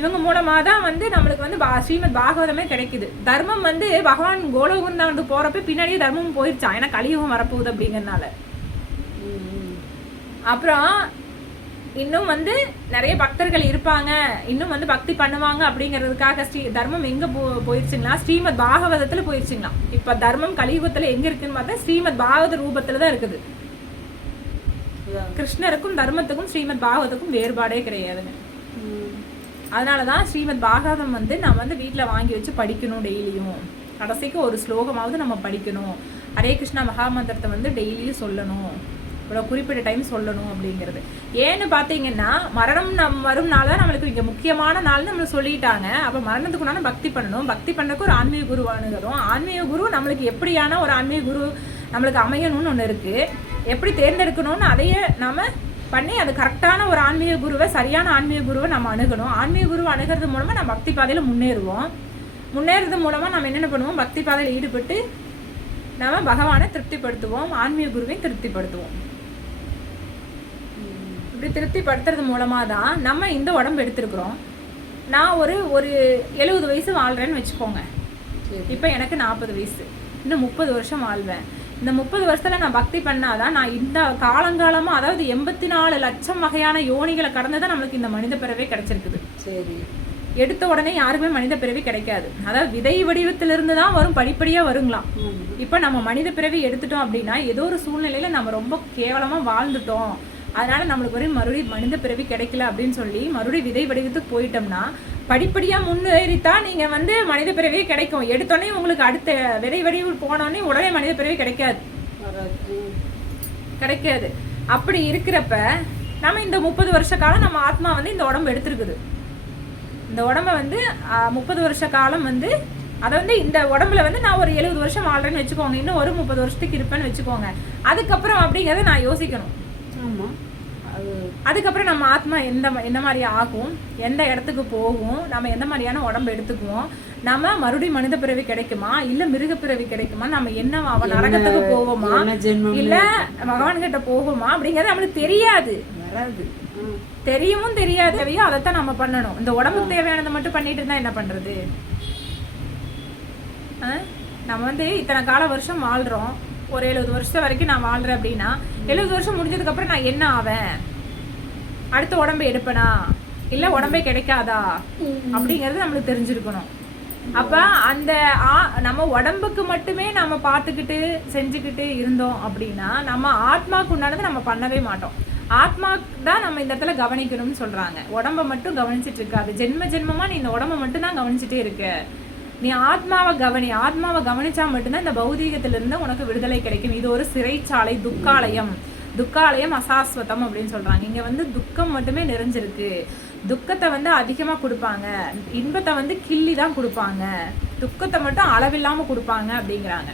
இவங்க மூலமா தான் வந்து நம்மளுக்கு வந்து ஸ்ரீமத் பாகவதமே கிடைக்குது. தர்மம் வந்து பகவான் கோலோக விருந்தாவனுக்கு போறப்ப பின்னாடியே தர்மம் போயிருச்சான். ஏன்னா கலியுகம் வரப்போகுது அப்படிங்கறதுனால. அப்புறம் இன்னும் வந்து நிறைய பக்தர்கள் இருப்பாங்க, இன்னும் வந்து பக்தி பண்ணுவாங்க அப்படிங்கிறதுக்காக தர்மம் எங்க போயிருச்சுங்களா? ஸ்ரீமத் பாகவதத்துல போயிருச்சுங்களா. இப்ப தர்மம் கலியுகத்துல எங்க இருக்குன்னு பார்த்தா ஸ்ரீமத் பாகவத ரூபத்துலதான் இருக்குது. கிருஷ்ணருக்கும் தர்மத்துக்கும் ஸ்ரீமத் பாகவதத்துக்கும் வேறுபாடே கிடையாதுங்க. அதனாலதான் ஸ்ரீமத் பாகவதம் வந்து நம்ம வந்து வீட்டுல வாங்கி வச்சு படிக்கணும். டெய்லியும் கடைசிக்கு ஒரு ஸ்லோகமாவது நம்ம படிக்கணும். ஹரே கிருஷ்ணா மகாமந்திரத்தை வந்து டெய்லியும் சொல்லணும், இவ்வளோ குறிப்பிட்ட டைம் சொல்லணும் அப்படிங்கிறது. ஏன்னு பார்த்தீங்கன்னா மரணம் வரும் நாள் தான் நம்மளுக்கு இங்கே முக்கியமான நாள்னு நம்மளுக்கு சொல்லிட்டாங்க. அப்போ மரணத்துக்குண்டான பக்தி பண்ணணும். பக்தி பண்ணக்கு ஒரு ஆன்மீக குரு அணுகிறோம். ஆன்மீக குரு நம்மளுக்கு எப்படியான ஒரு ஆன்மீக குரு நம்மளுக்கு அமையணும்னு ஒன்று இருக்குது. எப்படி தேர்ந்தெடுக்கணும்னு அதையே நம்ம பண்ணி அது கரெக்டான ஒரு ஆன்மீக குருவை, சரியான ஆன்மீக குருவை நம்ம அணுகணும். ஆன்மீக குருவை அணுகிறது மூலமாக நம்ம பக்தி பாதையில் முன்னேறுவோம். முன்னேறது மூலமாக நம்ம என்னென்ன பண்ணுவோம்? பக்தி பாதையில் ஈடுபட்டு நம்ம பகவானை திருப்திப்படுத்துவோம், ஆன்மீக குருவையும் திருப்திப்படுத்துவோம். இப்படி திருப்திப்படுத்துறது மூலமாக தான் நம்ம இந்த உடம்பு எடுத்திருக்கிறோம். நான் ஒரு 70 வயசு வாழ்கிறேன்னு வச்சுக்கோங்க. இப்போ எனக்கு 40 வயசு, இன்னும் 30 வருஷம் வாழ்வேன். இந்த 30 வருஷத்தில் நான் பக்தி பண்ணாதான் நான் இந்த காலங்காலமாக, அதாவது 84 லட்சம் வகையான யோனிகளை கடந்து தான் நம்மளுக்கு இந்த மனித பிறவே கிடைச்சிருக்குது. சரி, எடுத்த உடனே யாருக்குமே மனித பிறவி கிடைக்காது. அதாவது விதை வடிவத்திலிருந்து தான் வரும், படிப்படியாக வருங்களாம். இப்போ நம்ம மனித பிறவி எடுத்துட்டோம் அப்படின்னா ஏதோ ஒரு சூழ்நிலையில் நம்ம ரொம்ப கேவலமாக வாழ்ந்துட்டோம், அதனால நம்மளுக்கு மறுபடியும் மனித பிறவி கிடைக்கல அப்படின்னு சொல்லி மறுபடியும் விதை வடிவத்துக்கு போயிட்டோம்னா படிப்படியாக முன்னேறித்தான் நீங்கள் வந்து மனித பிறவியே கிடைக்கும். எடுத்தோடனே உங்களுக்கு அடுத்த விதை வடிவு போனோடனே உடனே மனித பிறவி கிடைக்காது. அப்படி இருக்கிறப்ப நம்ம இந்த 30 வருஷ காலம் நம்ம ஆத்மா வந்து இந்த உடம்பு எடுத்துருக்குது. இந்த உடம்ப வந்து 30 வருஷ காலம் வந்து அதை வந்து இந்த உடம்புல வந்து நான் ஒரு 70 வருஷம் வாழ்றேன்னு வச்சுக்கோங்க, இன்னும் ஒரு 30 வருஷத்துக்கு இருப்பேன்னு வச்சுக்கோங்க. அதுக்கப்புறம் அப்படிங்கிறத நான் யோசிக்கணும். ஆமாம், அதுக்கப்புறம் நம்ம ஆத்மா எந்த மாதிரி ஆகும், எந்த இடத்துக்கு போகும், நம்ம எந்த மாதிரியான உடம்பு எடுத்துக்குவோம், நம்ம மறுபடியும் மனித பிறவி கிடைக்குமா இல்ல மிருக பிறவி கிடைக்குமா, நம்ம என்ன அவன் நரகத்துக்கு போவோமா இல்ல பகவான் கிட்ட போவோமா அப்படிங்கிறது நம்மளுக்கு தெரியாது. தெரியவும் தெரியாது. அதைத்தான் நம்ம பண்ணணும். இந்த உடம்புக்கு தேவையானதை மட்டும் பண்ணிட்டு இருந்தா என்ன பண்றது? நம்ம வந்து இத்தனை கால வருஷம் வாழ்றோம், ஒரு 70 வருஷம் வரைக்கும் நான் வாழ்றேன் அப்படின்னா 70 வருஷம் முடிஞ்சதுக்கு அப்புறம் நான் என்ன ஆவேன்? அடுத்த உடம்பை எடுப்பேனா இல்ல உடம்பே கிடைக்காதா அப்படிங்கறது நம்மளுக்கு தெரிஞ்சிருக்கணும். அப்ப அந்த நம்ம உடம்புக்கு மட்டுமே நம்ம பார்த்துக்கிட்டு செஞ்சுக்கிட்டு இருந்தோம் அப்படின்னா நம்ம ஆத்மாக்கு உண்டானது நம்ம பண்ணவே மாட்டோம். ஆத்மா தான் நம்ம இந்த இடத்துல கவனிக்கணும்னு சொல்றாங்க. உடம்ப மட்டும் கவனிச்சுட்டு இருக்காது. ஜென்மமா நீ இந்த உடம்ப மட்டும் தான் கவனிச்சுட்டே இருக்க. நீ ஆத்மாவை கவனிச்சா மட்டும்தான் இந்த பௌதீகத்திலிருந்து உனக்கு விடுதலை கிடைக்கும். இது ஒரு சிறைச்சாலை, துக்காலயம் அசாஸ்வதம் அப்படின்னு சொல்றாங்க. இங்க வந்து துக்கம் மட்டுமே நிறைஞ்சிருக்கு. துக்கத்தை வந்து அதிகமா கொடுப்பாங்க, இன்பத்தை வந்து கிள்ளி தான் கொடுப்பாங்க, துக்கத்தை மட்டும் அளவில்லாம கொடுப்பாங்க அப்படிங்கிறாங்க.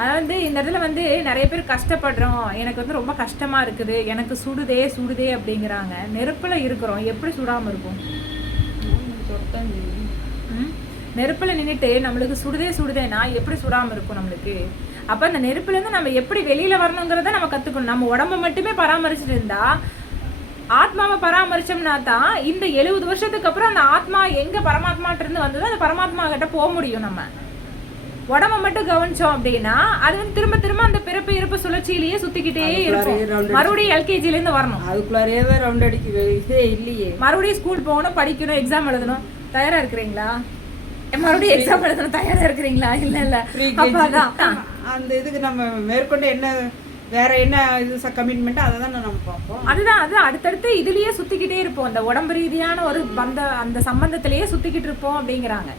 அதாவது இந்த இடத்துல வந்து நிறைய பேர் கஷ்டப்படுறோம், எனக்கு வந்து ரொம்ப கஷ்டமா இருக்குது, எனக்கு சுடுதே அப்படிங்கிறாங்க. நெருப்புல இருக்கிறோம், எப்படி சுடாம இருக்கும்? நெருப்புல நின்றுட்டு நம்மளுக்கு சுடுதேனா எப்படி சுடாம இருக்கும் நம்மளுக்கு? அப்ப அந்த நெருப்புல இருந்து நம்ம எப்படி வெளியில வரணுங்கிறத நம்ம கத்துக்கணும். நம்ம உடம்ப மட்டுமே பராமரிச்சுட்டு இருந்தா, ஆத்மாவை பராமரிச்சோம்னா தான் இந்த 70 வருஷத்துக்கு அப்புறம் அந்த ஆத்மா எங்க பரமாத்மாட்ட இருந்து வந்ததோ அந்த பரமாத்மா கிட்ட போக முடியும். நம்ம உடம்ப மட்டும் கவனிச்சோம் அப்படின்னா அது வந்து திரும்ப அந்த பிறப்பு இறப்பு சுழற்சியிலேயே சுத்திக்கிட்டே இருக்கும். மறுபடியும் எல்கேஜில இருந்து வரணும், அதுக்குள்ளாரே ரவுண்ட் அடிக்க இல்லையே. மறுபடியும் ஸ்கூல் போகணும், படிக்கணும், எக்ஸாம் எழுதணும். தயாரா இருக்கிறீங்களா? மறுபடியும் எக்ஸாம் எழுதணும், தயாரா இருக்கிறீங்களா? இல்ல அப்பாதான் அந்த இதுக்கு நம்ம மேற்கொண்டு என்ன வேற என்ன இது கமிட்மெண்ட் அதை தான் நம்ம பார்ப்போம். அதுதான் அது அடுத்தடுத்து இதுலயே சுத்திக்கிட்டே இருப்போம். அந்த உடம்பு ரீதியான ஒரு அந்த சம்பந்தத்திலேயே சுத்திக்கிட்டு இருப்போம் அப்படிங்கிறாங்க.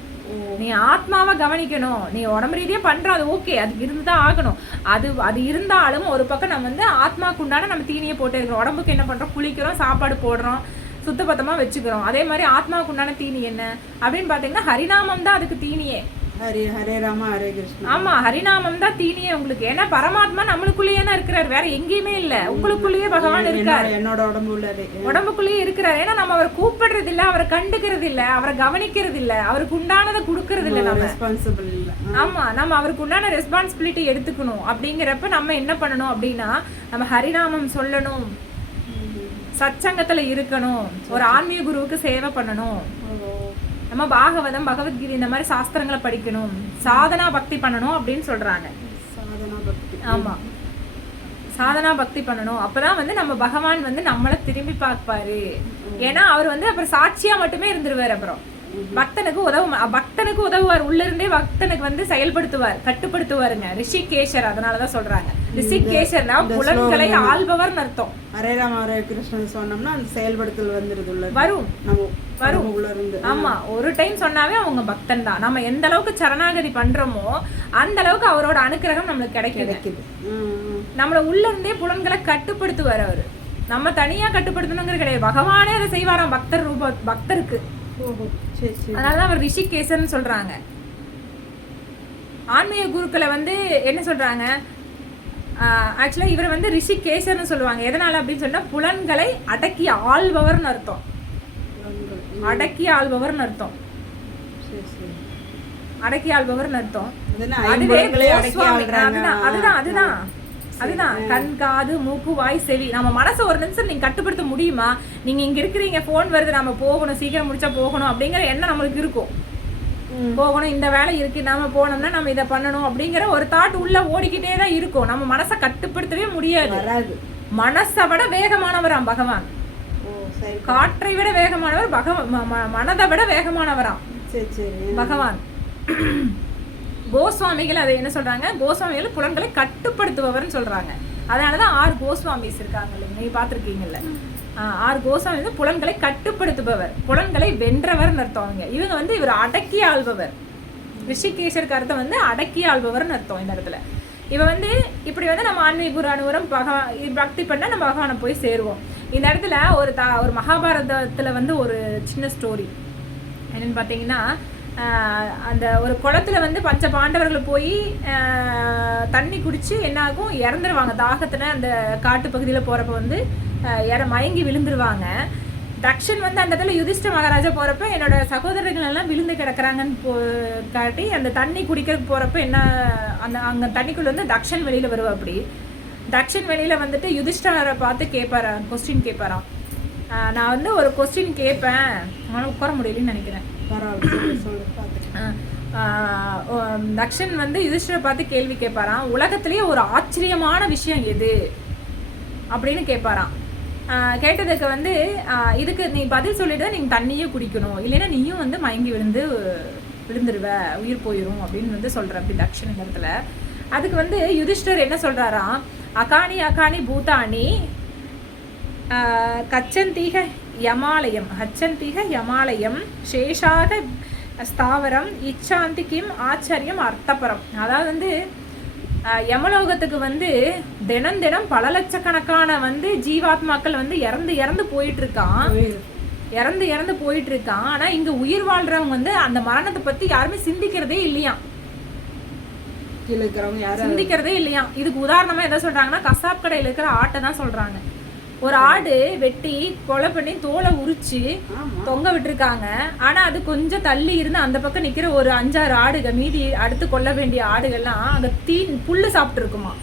நீ ஆத்மாவை கவனிக்கணும், நீ உடம்பு ரீதியா பண்ற அது ஓகே, அது இருந்துதான் ஆகணும். அது இருந்தாலும் ஒரு பக்கம் நம்ம வந்து ஆத்மாக்கு உண்டான நம்ம தீனியை போட்டே இருக்கிறோம். உடம்புக்கு என்ன பண்றோம்? குளிக்கிறோம், சாப்பாடு போடுறோம், சுத்தபத்தமா வச்சுக்கிறோம். அதே மாதிரி ஆத்மாவுக்கு உண்டான தீனி என்ன அப்படின்னு பாத்தீங்கன்னா ஹரிநாமம் தான் அதுக்கு தீனியே. ஹரே ராமா ஹரே கிருஷ்ணா. ஆமா, ஹரிநாமம் தான் தீனியே உங்களுக்கு. ஏன்னா பரமாத்மா நம்மளுக்குள்ளேயே தான் இருக்கிறார், வேற எங்கேயுமே இல்ல. உங்களுக்குள்ளேயே பகவான் இருக்காரு, என்னோட உடம்புக்குள்ளேயே இருக்கிறார். ஏன்னா நம்ம அவரை கூப்பிடுறது இல்ல, அவரை கண்டுக்கிறது இல்ல, அவரை கவனிக்கிறது இல்ல, அவருக்கு உண்டானதை கொடுக்கறது இல்ல, நம்ம ரெஸ்பான்சிபிள் இல்ல. ஆமா, நம்ம அவருக்கு உண்டான ரெஸ்பான்சிபிலிட்டி எடுத்துக்கணும். அப்படிங்கிறப்ப நம்ம என்ன பண்ணணும் அப்படின்னா, நம்ம ஹரிநாமம் சொல்லணும், சத்சங்கத்துல இருக்கணும், ஒரு ஆன்மீக குருவுக்கு சேவை பண்ணணும், நம்ம பாகவதம் பகவத்கீதை இந்த மாதிரி சாஸ்திரங்களை படிக்கணும், சாதனா பக்தி பண்ணணும் அப்படின்னு சொல்றாங்க. ஆமா, சாதனா பக்தி பண்ணணும். அப்பதான் வந்து நம்ம பகவான் வந்து நம்மள திரும்பி பார்ப்பாரு. ஏன்னா அவர் வந்து அப்புறம் சாட்சியா மட்டுமே இருந்துருவாரு. அப்புறம் பக்தனுக்கு உதவுவார், உள்ள இருந்தே பக்தனுக்கு வந்து செயல்படுத்துவார், கட்டுப்படுத்துவாருங்க. ரிஷிகேஷர், அதனாலதான் சொல்றாங்க ரிஷிகேஷர்னா புலன்களை ஆள்பவர்னு அர்த்தம். ஹரே ராம ஹரே கிருஷ்ணன் சொன்னோம்னா அந்த செயல்படுத்தல் வந்துருது, வரும் உள்ள இருந்து. ஆமா, ஒரு டைம் சொன்னாவே அவங்க பக்தன் தான். நம்ம எந்த அளவுக்கு சரணாகதி பண்றோமோ அந்த அளவுக்கு அவரோட அனுக்கிரகம் நம்மளுக்கு கிடைக்குது. நம்மள உள்ள இருந்தே புலன்களை கட்டுப்படுத்துவார் அவரு. நம்ம தனியா கட்டுப்படுத்தணுங்கிறது கிடையாது, பகவானே அதை செய்வாராம் பக்தருக்கு. அதனாலதான் அவர் ரிஷிகேசர்னு சொல்றாங்க. ஆன்மீக குருக்களை வந்து என்ன சொல்றாங்க, ஆக்சுவலா இவர் வந்து ரிஷிகேசர்னு சொல்லுவாங்க. எதனால அப்படின்னு சொன்னா, புலன்களை அடக்கி ஆள்பவர்னு அர்த்தம். அடக்கி ஆள்பவர்னு அர்த்தம். அடக்கி ஆள்பவர்னு அர்த்தம். அதுதான் கண், காது, மூக்கு, வாய், செவி. நம்ம மனசை ஒரு நிமிஷம் நீங்க கட்டுப்படுத்த முடியுமா? நீங்க இங்க இருக்கிறீங்க, போன் வருது, நம்ம போகணும், சீக்கிரம் முடிச்சா போகணும் அப்படிங்கிற எண்ணம் நம்மளுக்கு இருக்கும். போகணும், இந்த வேலை இருக்கு, நாம போனோம்னா நம்ம இதை பண்ணணும் அப்படிங்கிற ஒரு தாட் உள்ள ஓடிக்கிட்டே தான் இருக்கும். நம்ம மனசை கட்டுப்படுத்தவே முடியாது. மனசை விட வேகமானவராம் பகவான், காற்றை விட வேகமானவர் மனதை விட வேகமானவராம் பகவான். கோஸ்வாமிகள் அதை என்ன சொல்றாங்க, கோஸ்வாமிகள் புலன்களை கட்டுப்படுத்துபவர்னு சொல்றாங்க. அதனாலதான் 6 கோஸ்வாமிஸ் இருக்காங்க இல்லைங்க, நீங்க பாத்திருக்கீங்கல்ல. 6 கோஸ்வாமி வந்து புலன்களை கட்டுப்படுத்துபவர், புலன்களை வென்றவர்னு அர்த்தம். இவங்க வந்து இவர் அடக்கி ஆள்பவர். ரிஷிகேஷருக்கு அர்த்தம் வந்து அடக்கி ஆள்பவர்னு அர்த்தம். இந்த இடத்துல இவ வந்து இப்படி வந்து நம்ம ஆன்மீக குரு அனுவரம் பக்தி பண்ணா நம்ம பகவானை போய் சேருவோம். இந்த இடத்துல ஒரு மகாபாரதத்துல வந்து ஒரு சின்ன ஸ்டோரி என்னன்னு பாத்தீங்கன்னா, அந்த ஒரு குளத்துல வந்து பஞ்ச பாண்டவர்கள் போய் தண்ணி குடிச்சு என்ன ஆகும், இறந்துருவாங்க தாகத்துல. அந்த காட்டு பகுதியில போறப்ப வந்து மயங்கி விழுந்துருவாங்க. தக்ஷன் வந்து அந்த இடத்துல யுதிஷ்ட மகாராஜா போறப்ப என்னோட சகோதரர்கள் எல்லாம் விழுந்து கிடக்குறாங்கன்னு காட்டி அந்த தண்ணி குடிக்கிறதுக்கு போறப்ப என்ன, அங்க தண்ணிக்குள்ள வந்து தக்ஷன் வெளியில வருவா. அப்படி தக்ஷன் வெளியில வந்துட்டு யுதிஷ்டரை பார்த்து கொஸ்டின் கேட்பாராம். நான் வந்து ஒரு கொஸ்டின் கேட்பேன், ஆனால் உட்கார முடியலன்னு நினைக்கிறேன். தக்ஷன் வந்து யுதிஷ்டரை பார்த்து கேள்வி கேட்பாராம், உலகத்திலேயே ஒரு ஆச்சரியமான விஷயம் எது அப்படின்னு கேட்பாராம். கேட்டதுக்கு வந்து இதுக்கு நீ பதில் சொல்லிட்டு நீங்க தண்ணியே குடிக்கணும், இல்லைன்னா நீயும் வந்து மயங்கி விழுந்துருவ, உயிர் போயிடும் அப்படின்னு வந்து சொல்ற அப்படி தக்ஷன் இடத்துல. அதுக்கு வந்து யுதிஷ்டர் என்ன சொல்றாராம், அகானி பூதானி கச்சந்தீக யமாலயம் சேஷாக ஸ்தாவரம் இச்சாந்தி கிம் ஆச்சரியம் அர்த்தபரம். அதாவது வந்து யமலோகத்துக்கு வந்து தினம் பல லட்சக்கணக்கான வந்து ஜீவாத்மாக்கள் வந்து இறந்து போயிட்டு இருக்கான். ஆனா இங்க உயிர் வாழ்றவங்க வந்து அந்த மரணத்தை பத்தி யாருமே சிந்திக்கிறதே இல்லையாம். இதுக்கு உதாரணமா எதை சொல்றாங்கன்னா, கசாப் கடையில இருக்கிற ஆட்டை தான் சொல்றாங்க. ஒரு ஆடு வெட்டி கொலை பண்ணி தோலை உரிச்சு தொங்க விட்டுருக்காங்க. ஆனா அது கொஞ்சம் தள்ளி இருந்து அந்த பக்கம் நிக்கிற ஒரு 5-6 ஆடுகள், மீதி அடுத்து கொல்ல வேண்டிய ஆடுகள்லாம் அங்க புல்லு சாப்பிட்டு இருக்குமா.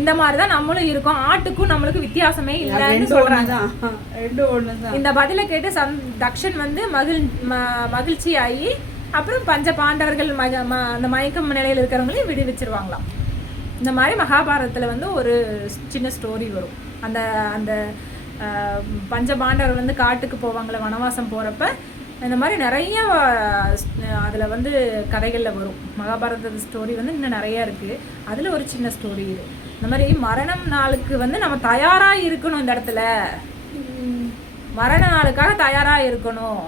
இந்த மாதிரிதான் நம்மளும் இருக்கோம், ஆட்டுக்கும் நம்மளுக்கு வித்தியாசமே இல்லைன்னு சொல்றாங்க. இந்த பதில கேட்டு தக்ஷன் வந்து மகிழ்ச்சி ஆகி அப்புறம் பஞ்ச பாண்டவர்கள் அந்த மயக்கம் நிலையில இருக்கிறவங்களையும் விடுவிச்சிருவாங்களாம். இந்த மாதிரி மகாபாரதத்துல வந்து ஒரு சின்ன ஸ்டோரி வரும். அந்த அந்த பஞ்ச பாண்டவர் வந்து காட்டுக்கு போவாங்களே வனவாசம் போகிறப்ப இந்த மாதிரி நிறைய அதில் வந்து கதைகளில் வரும். மகாபாரத ஸ்டோரி வந்து இன்னும் நிறையா இருக்குது. அதில் ஒரு சின்ன ஸ்டோரி இது. இந்த மாதிரி மரணம் நாளுக்கு வந்து நம்ம தயாராக இருக்கணும். இந்த இடத்துல மரண நாளுக்காக தயாராக இருக்கணும்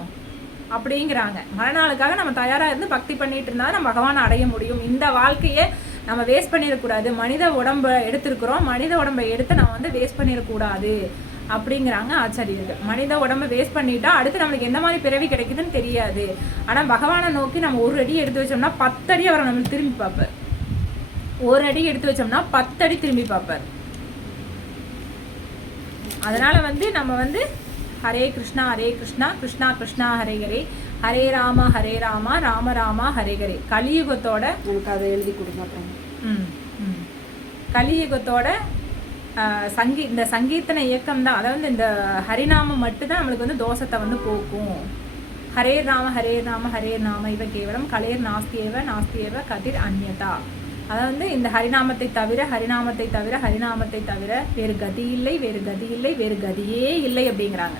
அப்படிங்கிறாங்க. மரண நாளுக்காக நம்ம தயாராக இருந்து பக்தி பண்ணிட்டு இருந்தால் நம்ம பகவானை அடைய முடியும். இந்த வாழ்க்கையை நம்ம வேஸ்ட் பண்ணிடக்கூடாது. மனித உடம்பை எடுத்துருக்குறோம், மனித உடம்பை எடுத்து நம்ம வந்து வேஸ்ட் பண்ணிடக்கூடாது அப்படிங்கிறாங்க ஆச்சாரியர்கள். மனித உடம்பை வேஸ்ட் பண்ணிட்டா அடுத்து நம்மளுக்கு எந்த மாதிரி பிறவி கிடைக்குதுன்னு தெரியாது. ஆனால் பகவானை நோக்கி நம்ம ஒரு அடி எடுத்து வச்சோம்னா 10 அடி அவரை நம்மளுக்கு திரும்பி பார்ப்பார். ஒரு அடி எடுத்து வச்சோம்னா 10 அடி திரும்பி பார்ப்பார். அதனால வந்து நம்ம வந்து ஹரே கிருஷ்ணா கிருஷ்ணா கிருஷ்ணா ஹரே ஹரே, ஹரே ராமா ராம ராமா ஹரே ஹரே. கலியுகத்தோட எனக்கு அதை எழுதி கொடுங்க. கலியுகத்தோட இந்த சங்கீர்த்தன இயக்கம் தான், அதாவது இந்த ஹரிநாமம் மட்டும்தான் நம்மளுக்கு வந்து தோஷத்தை வந்து போக்கும். ஹரே ராம ஹரே நாம இவ கேவலம் கலேர் நாஸ்தியேவ கதிர் அந்யதா. அதாவது இந்த ஹரிநாமத்தை தவிர வேறு கதி இல்லை, வேறு கதியே இல்லை அப்படிங்கிறாங்க.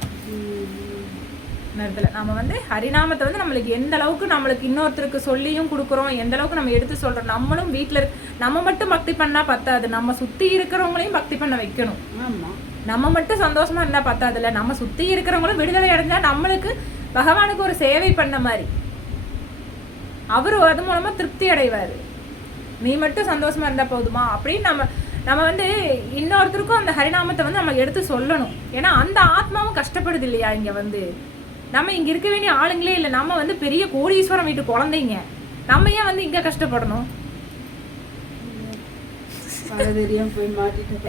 நேரத்தில் நம்ம வந்து ஹரிநாமத்தை வந்து நம்மளுக்கு எந்த அளவுக்கு நம்மளுக்கு இன்னொருத்தருக்கு சொல்லியும் கொடுக்குறோம், எந்த அளவுக்கு நம்ம எடுத்து சொல்கிறோம். நம்மளும் வீட்டில் நம்ம மட்டும் பக்தி பண்ணால் பத்தாது, நம்ம சுற்றி இருக்கிறவங்களையும் பக்தி பண்ண வைக்கணும். நம்ம மட்டும் சந்தோஷமா இருந்தால் பத்தாதுல்ல, நம்ம சுற்றி இருக்கிறவங்களும் விடுதலை அடைஞ்சா நம்மளுக்கு பகவானுக்கு ஒரு சேவை பண்ண மாதிரி அவரு அது மூலமாக திருப்தி அடைவார். நீ மட்டும் சந்தோஷமா இருந்தால் போதுமா அப்படின்னு நம்ம வந்து இன்னொருத்தருக்கும் அந்த ஹரிநாமத்தை வந்து நம்ம எடுத்து சொல்லணும். ஏன்னா அந்த ஆத்மாவும் கஷ்டப்படுது இல்லையா. இங்கே வந்து நம்ம இங்கே இருக்க வேண்டிய ஆளுங்களே இல்லை, நம்ம வந்து பெரிய கோடீஸ்வரம் வீட்டு குழந்தைங்க, நம்ம ஏன் வந்து இங்கே கஷ்டப்படணும்?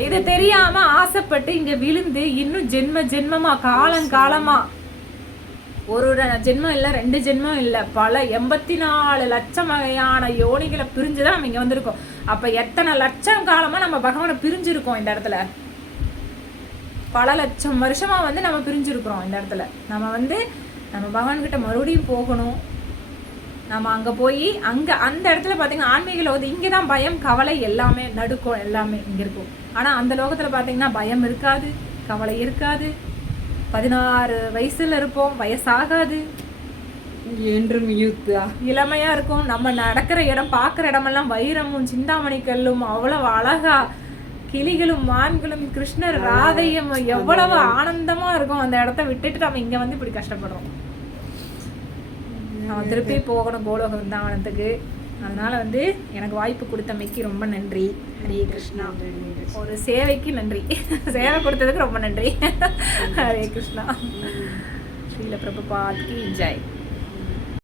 இது தெரியாம ஆசைப்பட்டு இங்க விழுந்து இன்னும் ஜென்மமா காலமா ஒரு ஜென்மம் இல்லை, 2 ஜென்மம் இல்லை, பல 84 லட்சம் வகையான யோனிகளை பிரிஞ்சுதான் நம்ம இங்க வந்திருக்கோம். அப்ப எத்தனை லட்சம் காலமா நம்ம பகவானை பிரிஞ்சிருக்கோம். இந்த இடத்துல பல லட்சம் வருஷமா வந்து நம்ம பிரிஞ்சிருக்கிறோம். இந்த இடத்துல நம்ம பகவான்கிட்ட மறுபடியும் போகணும். நம்ம அங்கே போய் அந்த இடத்துல பார்த்தீங்கன்னா ஆன்மீக லோகத்து இங்கே தான் பயம் கவலை எல்லாமே நடுக்கும் எல்லாமே இங்கே இருக்கும். ஆனால் அந்த லோகத்தில் பார்த்தீங்கன்னா பயம் இருக்காது, கவலை இருக்காது. 16 வயசுல இருப்போம், வயசாகாது, என்றும் இளமையா இருக்கும். நம்ம நடக்கிற இடம் பார்க்குற இடமெல்லாம் வைரமும் சிந்தாமணி கல்லும் அவ்வளவு அழகா, கிளிகளும் மான்களும் கிருஷ்ணர் ராதையும் எவ்வளவு ஆனந்தமா இருக்கும். அந்த இடத்த விட்டுட்டு நம்ம இங்க வந்து இப்படி கஷ்டப்படுறோம். நம்ம திருப்பி போகணும் கோலோக விருந்தாவனத்துக்கு. அதனால வந்து எனக்கு வாய்ப்பு கொடுத்தமைக்கு ரொம்ப நன்றி. ஹரே கிருஷ்ணா. ஒரு சேவைக்கு நன்றி, சேவை கொடுத்ததுக்கு ரொம்ப நன்றி. ஹரே கிருஷ்ணா. ஸ்ரீல பிரபுபாத் கி ஜெய்.